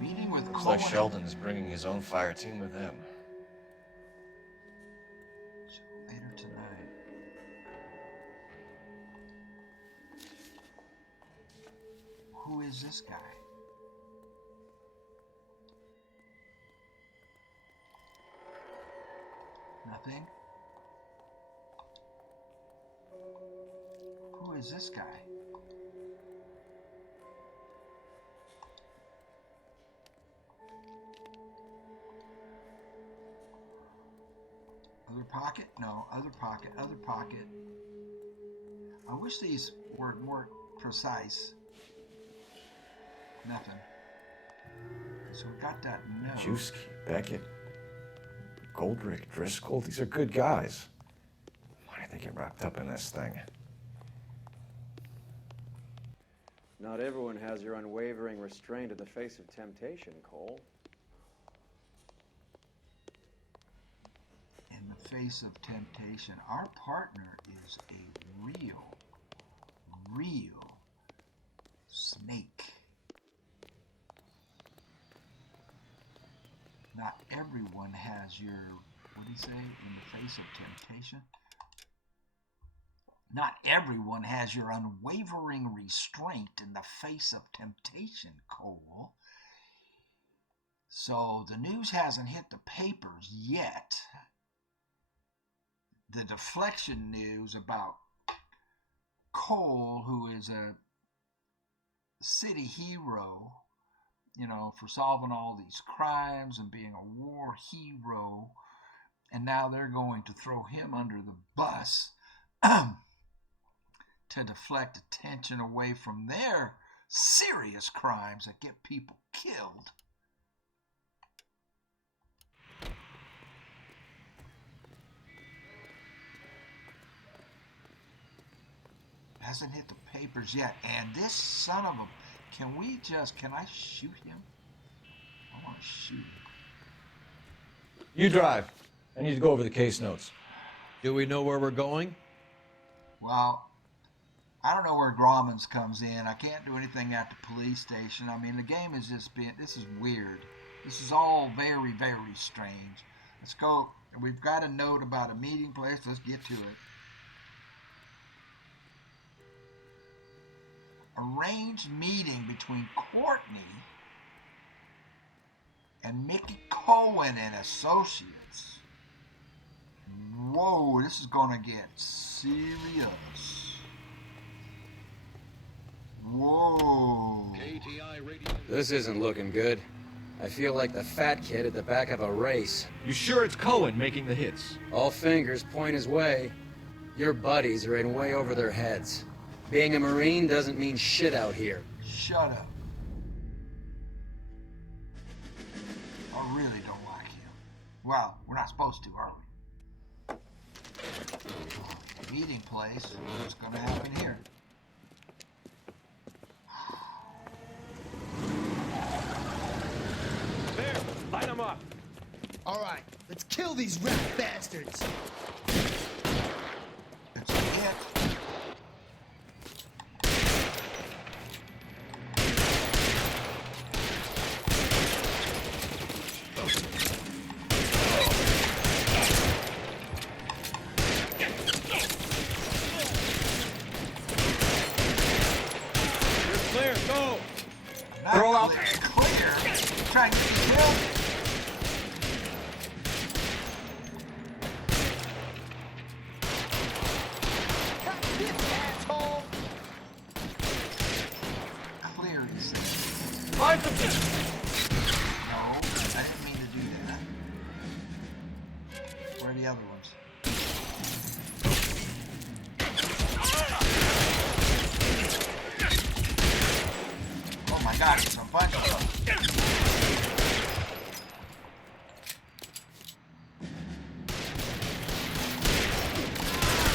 Meeting with Looks Cohen. like Sheldon is bringing his own fire team with him. Later tonight. Who is this guy? Nothing. Who is this guy? Other pocket? No. Other pocket. Other pocket. I wish these were more precise. Nothing. So we got that note. Juicy, Beckett, Goldrick, Driscoll, these are good guys. Why did they get wrapped up in this thing? Not everyone has your unwavering restraint in the face of temptation, Cole. In the face of temptation, our partner is a real snake. Not everyone has your, what do you say, in the face of temptation? Not everyone has your unwavering restraint in the face of temptation, Cole. So the news hasn't hit the papers yet. The deflection news about Cole, who is a city hero, you know, for solving all these crimes and being a war hero, and now they're going to throw him under the bus to deflect attention away from their serious crimes that get people killed. Hasn't hit the papers yet, and this son of a... Can I shoot him? I want to shoot him. You drive. I need to go over the case notes. Do we know where we're going? Well, I don't know where Grauman's comes in. I can't do anything at the police station. I mean, the game is just being... This is weird. This is all very, very strange. Let's go. We've got a note about a meeting place. Let's get to it. Arranged meeting between Courtney and Mickey Cohen and Associates. Whoa, this is gonna get serious. Whoa. This isn't looking good. I feel like the fat kid at the back of a race. You sure it's Cohen making the hits? All fingers point his way. Your buddies are in way over their heads. Being a Marine doesn't mean shit out here. Shut up. I really don't like him. Well, we're not supposed to, are we? Meeting place. What's going to happen here? There, light them up. All right, let's kill these rat bastards. It's a hit. trying to get me killed? Clear, he said. Find them! No, I didn't mean to do that. Where are the other ones? Oh my God, there's a bunch of them.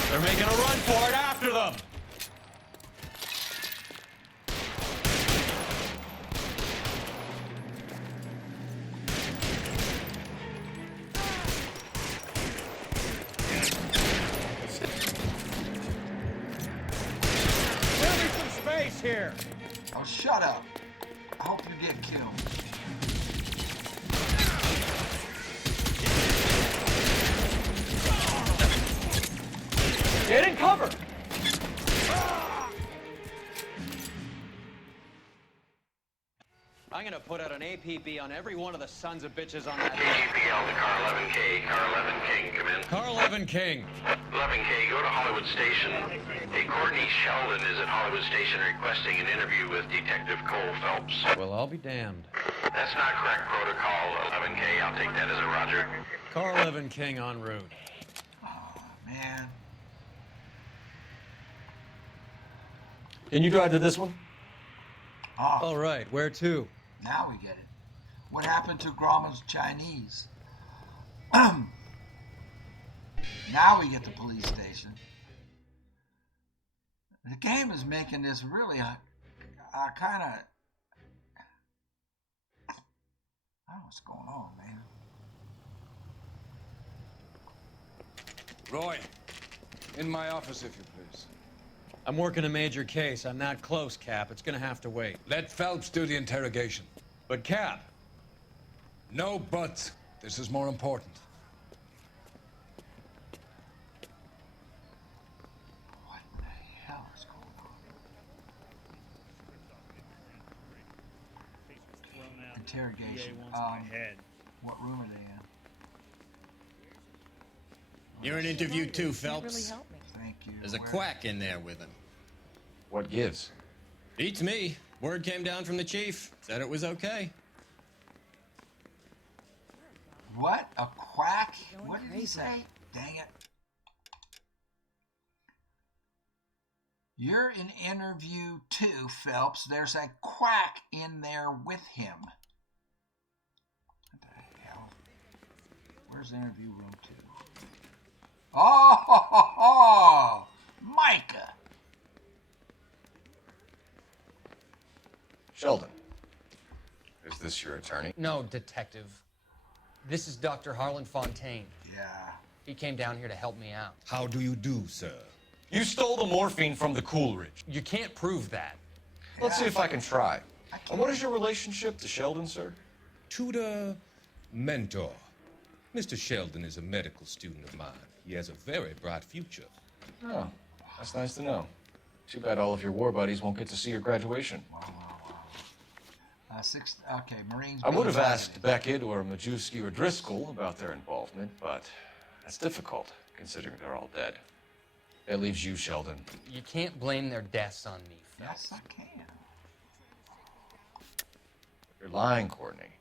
They're making a run for it after them! Here. Oh, shut up. I hope you get killed. Get in cover! I'm gonna put out an APB on every one of the sons of bitches on that. APL to car 11K. Car 11 King, come in. Car 11 King. 11K, go to Hollywood Station. Hey, Courtney Sheldon is at Hollywood Station requesting an interview with Detective Cole Phelps. Well, I'll be damned. That's not correct protocol, 11K. I'll take that as a roger. Car 11 King en route. Oh, man. Can you drive to this one? Oh, All right, where to? now we get it. What happened to Grauman's Chinese? Now we get the police station. The game is making this really kind of... I don't know what's going on, man. Roy, in my office, if you please. I'm working a major case. I'm not close, Cap. It's gonna have to wait. Let Phelps do the interrogation. But, Cap. No buts. This is more important. What the hell is going on? Interrogation. What room are they in? You're in interview too, Phelps. Really help me. Thank you. There's a quack in there with him. What gives? Beats me. Word came down from the chief. Said it was okay. What? A quack? What did he say? Dang it. You're in interview 2, Phelps. There's a quack in there with him. What the hell? Where's interview room 2? Oh, Micah. Sheldon. Is this your attorney? No, detective. This is Dr. Harlan Fontaine. Yeah. He came down here to help me out. How do you do, sir? You stole the morphine from the Coolidge. You can't prove that. Let's see if I can try. And what is your relationship to Sheldon, sir? Tutor, mentor. Mr. Sheldon is a medical student of mine. He has a very bright future. Oh, that's nice to know. Too bad all of your war buddies won't get to see your graduation. Wow. Okay, Marines. I would have asked Beckett or Majewski or Driscoll about their involvement, but that's difficult, considering they're all dead. That leaves you, Sheldon. You can't blame their deaths on me, Phelps. Yes, I can. You're lying, Courtney.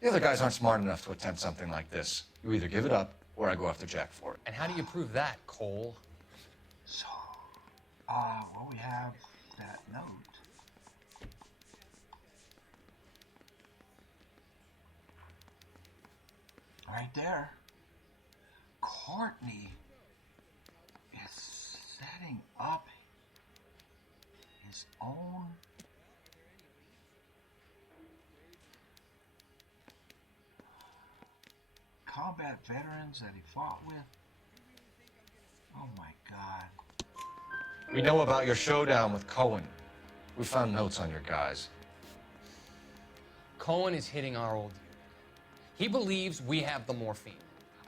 The other guys aren't smart enough to attempt something like this. You either give it up, or I go after Jack for it. And how do you prove that, Cole? So, well, we have that note. Right there. Courtney is setting up his own combat veterans that he fought with. Oh my God. We know about your showdown with Cohen. We found notes on your guys. Cohen is hitting our old unit. He believes we have the morphine.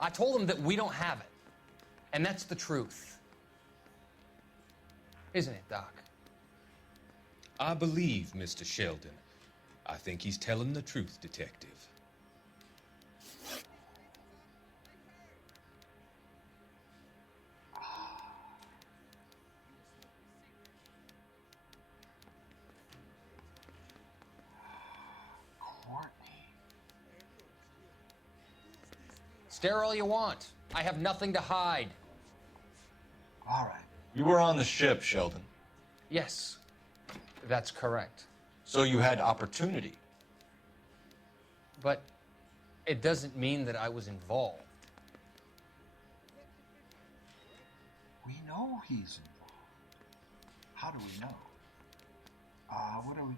I told him that we don't have it. And that's the truth. Isn't it, Doc? I believe, Mr. Sheldon, I think he's telling the truth, Detective. Stare all you want. I have nothing to hide. All right. You were on the ship, Sheldon. Yes, that's correct. So you had opportunity. But it doesn't mean that I was involved. We know he's involved. How do we know? What do we...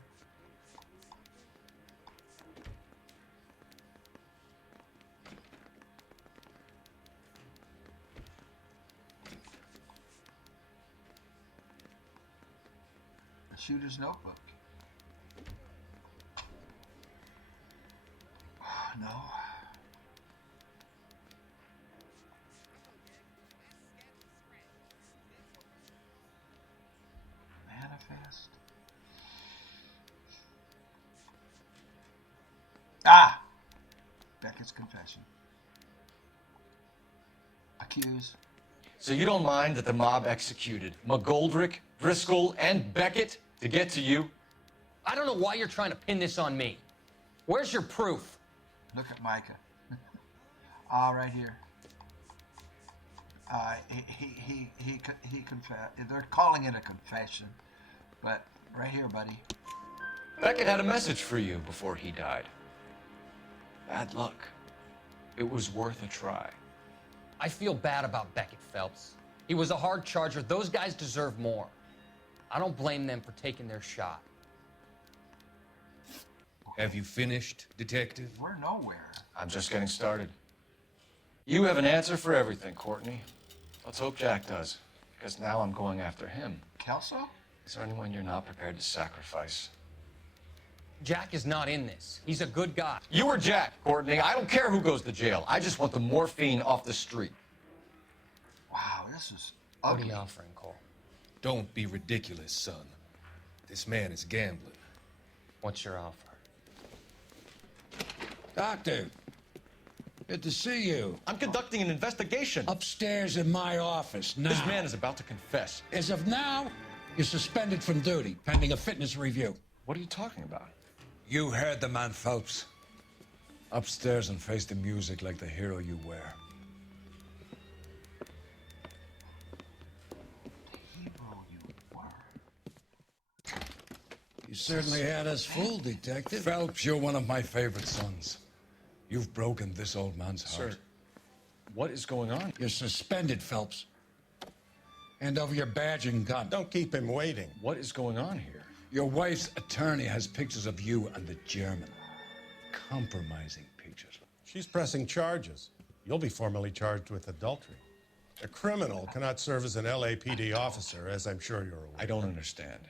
A shooter's notebook. No. Manifest. Ah! Beckett's confession. Accused. So you don't mind that the mob executed McGoldrick, Driscoll, and Beckett to get to you? I don't know why you're trying to pin this on me. Where's your proof? Look at Micah. Right here. He confessed. They're calling it a confession, but right here, buddy. Beckett had a message for you before he died. Bad luck. It was worth a try. I feel bad about Beckett, Phelps. He was a hard charger. Those guys deserve more. I don't blame them for taking their shot. Have you finished, Detective? We're nowhere. I'm just getting started. You have an answer for everything, Courtney. Let's hope Jack does, because now I'm going after him. Kelso? Is there anyone you're not prepared to sacrifice? Jack is not in this. He's a good guy. You or Jack, Courtney. I don't care who goes to jail. I just want the morphine off the street. Wow, this is What ugly. are you offering, Cole? Don't be ridiculous, son. This man is gambling. What's your offer? Doctor, good to see you. I'm conducting an investigation. Upstairs in my office now. This man is about to confess. As of now, you're suspended from duty, pending a fitness review. What are you talking about? You heard the man, Phelps. Upstairs and face the music like the hero you were. You certainly had us fooled, Detective. Phelps, you're one of my favorite sons. You've broken this old man's heart. Sir, what is going on? You're suspended, Phelps. Hand over your badge and gun. Don't keep him waiting. What is going on here? Your wife's attorney has pictures of you and the German. Compromising pictures. She's pressing charges. You'll be formally charged with adultery. A criminal cannot serve as an LAPD officer, as I'm sure you're aware. I don't understand.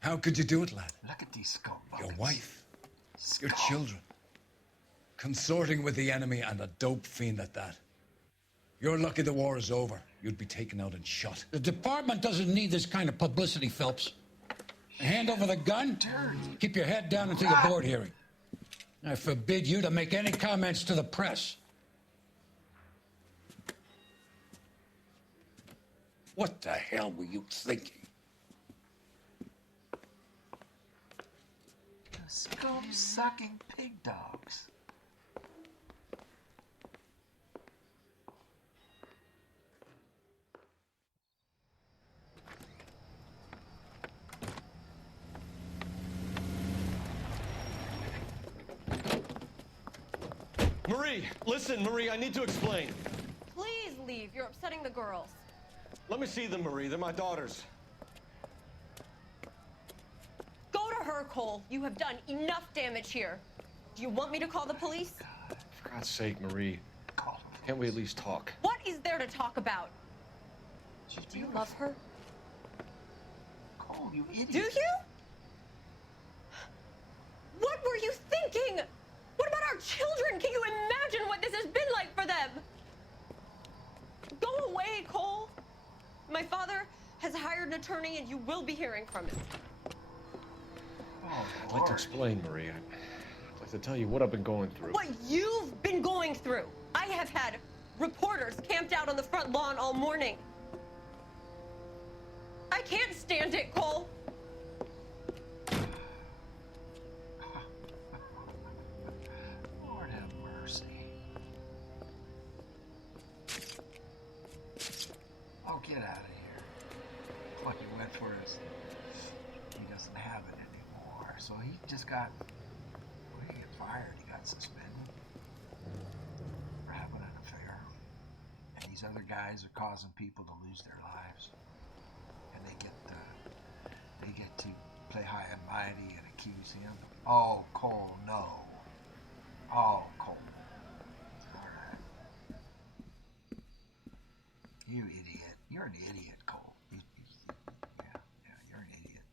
How could you do it, lad? Look at these skull buckets. Your wife, your children, consorting with the enemy and a dope fiend at that. You're lucky the war is over. You'd be taken out and shot. The department doesn't need this kind of publicity, Phelps. Hand over the gun. Keep your head down until your board hearing. I forbid you to make any comments to the press. What the hell were you thinking? The scum-sucking pig dogs. Marie, listen, Marie, I need to explain. Please leave. You're upsetting the girls. Let me see them, Marie. They're my daughters. Go to her, Cole. You have done enough damage here. Do you want me to call the police? For God's sake, Marie. Can't we at least talk? What is there to talk about? Do you love her? Cole, you idiot. Do you? What were you thinking? What about our children? Can you imagine what this has been like for them? Go away, Cole. My father has hired an attorney and you will be hearing from him. Oh, I'd like to explain, Marie. I'd like to tell you what I've been going through. What you've been going through. I have had reporters camped out on the front lawn all morning. I can't stand it, Cole. Lord have mercy. Oh, get out of here. Like he went for his... He doesn't have it anymore. So he just got... Well, he got fired. He got suspended for having an affair. And these other guys are causing people to lose their lives. And they get to play high and mighty and accuse him. Oh, Cole, no. Oh, Cole. All right. You idiot. You're an idiot, Cole. Yeah, you're an idiot.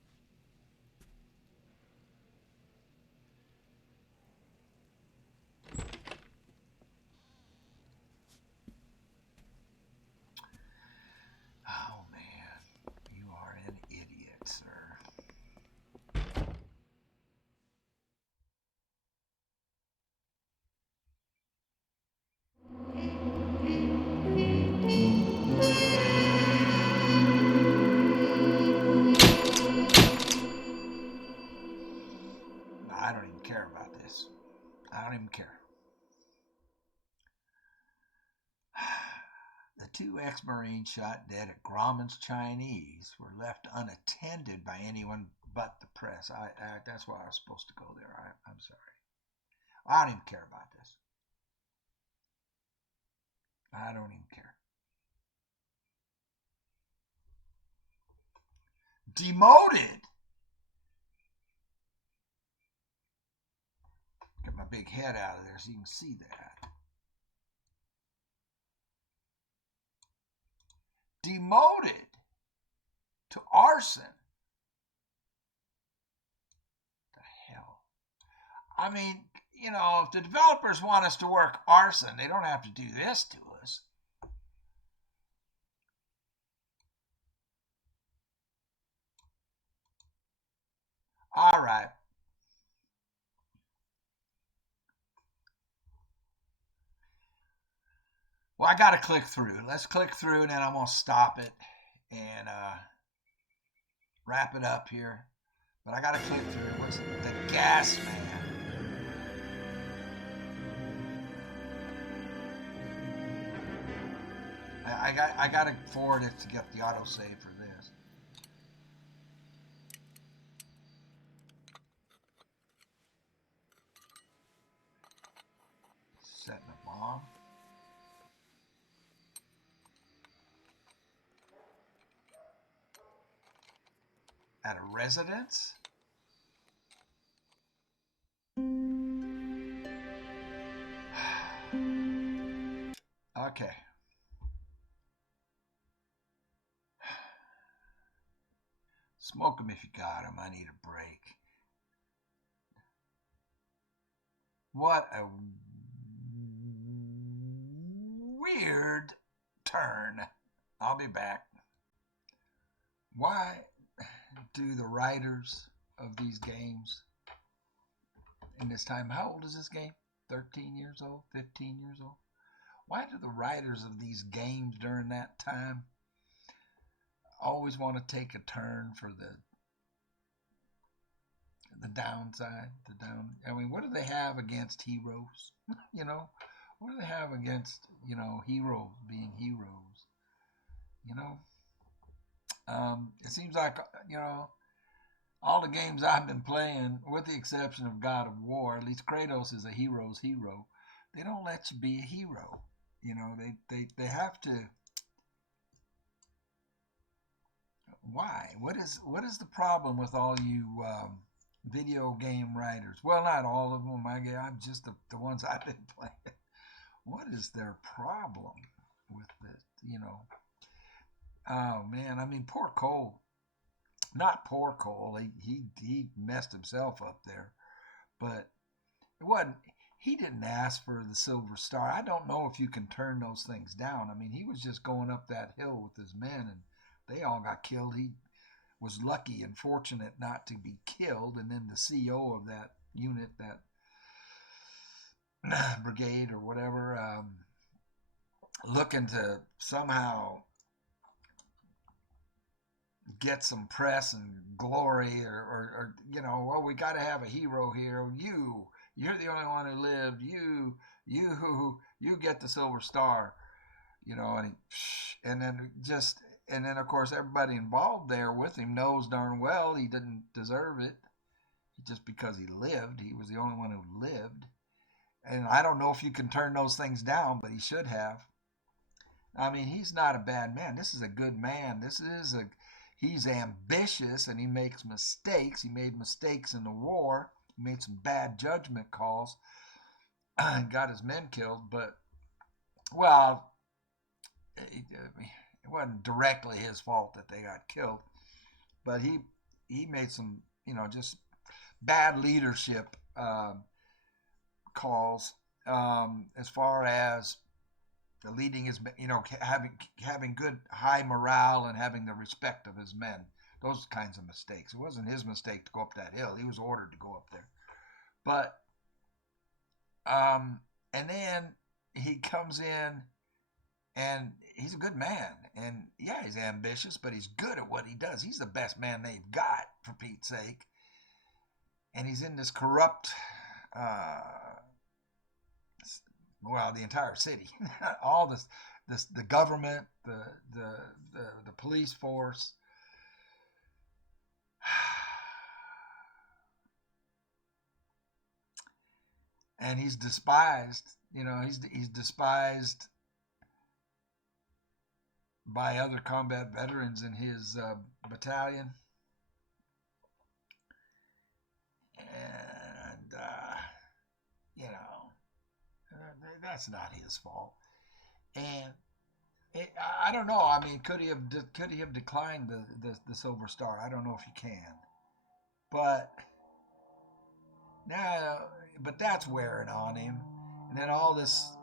Oh, man. You are an idiot, sir. I don't even care about this. I don't even care. The two ex-Marines shot dead at Grauman's Chinese were left unattended by anyone but the press. That's why I was supposed to go there. I'm sorry. I don't even care about this. I don't even care. Demoted. Get my big head out of there so you can see that. Demoted to arson. The hell? I mean, you know, if the developers want us to work arson, they don't have to do this to us. All right. Well, I got to click through. Let's click through, and then I'm going to stop it and wrap it up here. But I got to click through. What's the gas man? I got to forward it to get the autosave for this. Setting a bomb. At a residence? Okay. Smoke them if you got them. I need a break. What a weird turn. I'll be back. Why do the writers of these games in this time, how old is this game? 13 years old? 15 years old? Why do the writers of these games during that time always want to take a turn for the downside? I mean, what do they have against heroes? You know, what do they have against, you know, heroes being heroes? You know, it seems like, you know, all the games I've been playing, with the exception of God of War, at least Kratos is a hero's hero. They don't let you be a hero. You know, they have to. Why? What is the problem with all you video game writers? Well, not all of them. I'm just the ones I've been playing. What is their problem with this? You know. Oh man, I mean, poor Cole. Not poor Cole. He messed himself up there, but it wasn't. He didn't ask for the Silver Star. I don't know if you can turn those things down. I mean, he was just going up that hill with his men, and they all got killed. was lucky and fortunate not to be killed, and then the CO of that unit, that brigade or whatever, looking to somehow get some press and glory, or well, we got to have a hero here. You're the only one who lived. You get the Silver Star, and then of course everybody involved there with him knows darn well he didn't deserve it. Just because he lived, he was the only one who lived. And I don't know if you can turn those things down, but he should have. I mean, he's not a bad man. This is a good man. He's ambitious, and he makes mistakes. He made mistakes in the war. He made some bad judgment calls and got his men killed. But, well, it wasn't directly his fault that they got killed. But he made some, just bad leadership calls as far as leading his, having good high morale and having the respect of his men. Those kinds of mistakes. It wasn't his mistake to go up that hill. He was ordered to go up there. But and then he comes in, and he's a good man. And yeah, he's ambitious, but he's good at what he does. He's the best man they've got, for Pete's sake. And he's in this corrupt, the entire city, all the government, the police force. And he's despised, he's despised by other combat veterans in his battalion. And, that's not his fault. And I don't know. I mean, could he have declined the Silver Star? I don't know if he can. But that's wearing on him. And then all this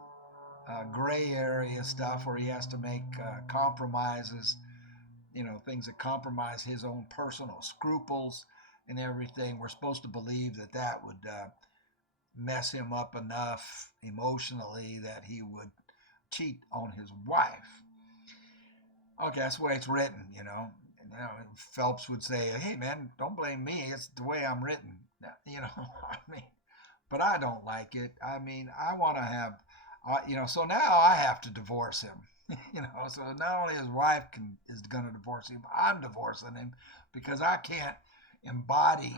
gray area stuff where he has to make compromises, things that compromise his own personal scruples and everything. We're supposed to believe that would mess him up enough emotionally that he would cheat on his wife. Okay, that's the way it's written, Phelps would say, hey, man, don't blame me. It's the way I'm written. But I don't like it. I mean, I want to have, so now I have to divorce him. So not only his wife is going to divorce him, I'm divorcing him because I can't embody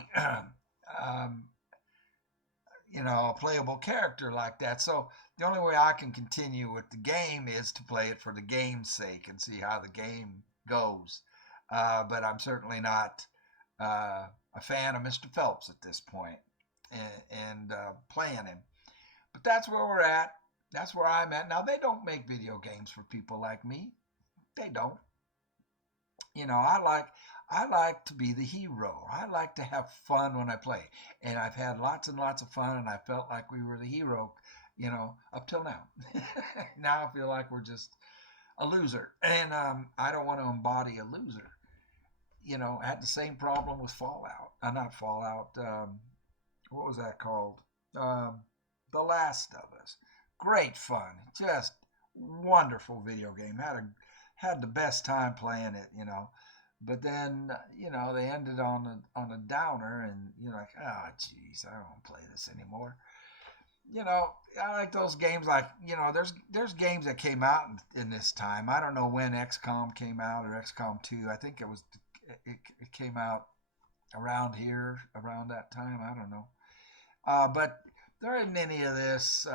a playable character like that. So the only way I can continue with the game is to play it for the game's sake and see how the game goes. But I'm certainly not a fan of Mr. Phelps at this point and playing him. But that's where we're at. That's where I'm at. Now, they don't make video games for people like me. They don't. I like to be the hero. I like to have fun when I play. And I've had lots and lots of fun, and I felt like we were the hero, up till now. Now I feel like we're just a loser. And I don't want to embody a loser. I had the same problem with Fallout. Not Fallout. What was that called? The Last of Us. Great fun. Just wonderful video game. Had the best time playing it, But then, they ended on a downer, and you're like, oh, geez, I don't want to play this anymore. I like those games like, there's games that came out in this time. I don't know when XCOM came out or XCOM 2. I think it came out around that time. I don't know. But there isn't any of this,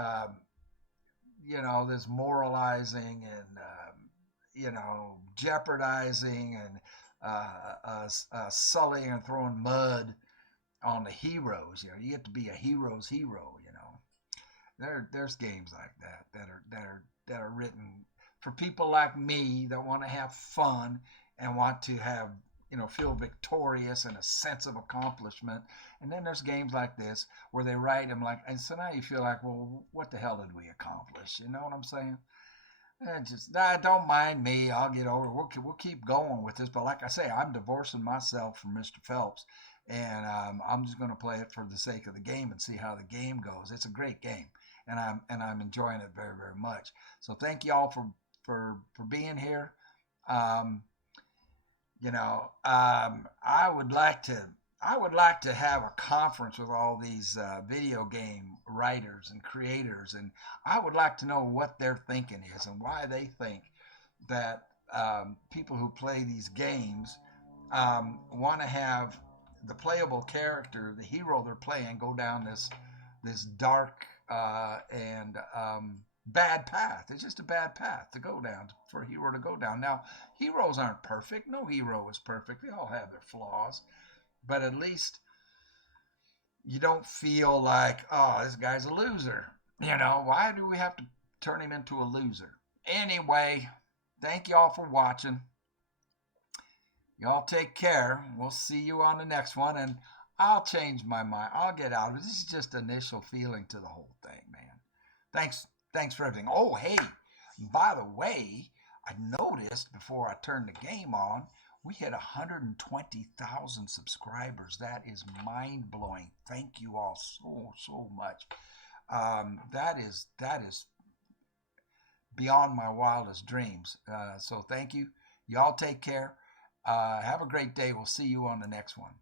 this moralizing and, jeopardizing and sullying and throwing mud on the heroes. You get to be a hero's hero. There's games like that are written for people like me that want to have fun and want to have feel victorious and a sense of accomplishment. And then there's games like this where they write them like, and so now you feel like, well, what the hell did we accomplish? You know what I'm saying? Just don't mind me. I'll get over. We'll keep going with this. But like I say, I'm divorcing myself from Mr. Phelps, and I'm just going to play it for the sake of the game and see how the game goes. It's a great game, and I'm enjoying it very, very much. So thank you all for being here. I would like to have a conference with all these video game writers and creators, and I would like to know what their thinking is and why they think that people who play these games want to have the playable character, the hero they're playing, go down this dark and bad path. It's just a bad path to go down for a hero to go down. Now, heroes aren't perfect. No hero is perfect. They all have their flaws. But at least you don't feel like, oh, this guy's a loser. Why do we have to turn him into a loser? Anyway, thank y'all for watching. Y'all take care. We'll see you on the next one. And I'll change my mind. I'll get out of it. This is just initial feeling to the whole thing, man. Thanks for everything. Oh, hey, by the way, I noticed before I turned the game on, we hit 120,000 subscribers. That is mind-blowing. Thank you all so much. That is beyond my wildest dreams. So thank you. Y'all take care. Have a great day. We'll see you on the next one.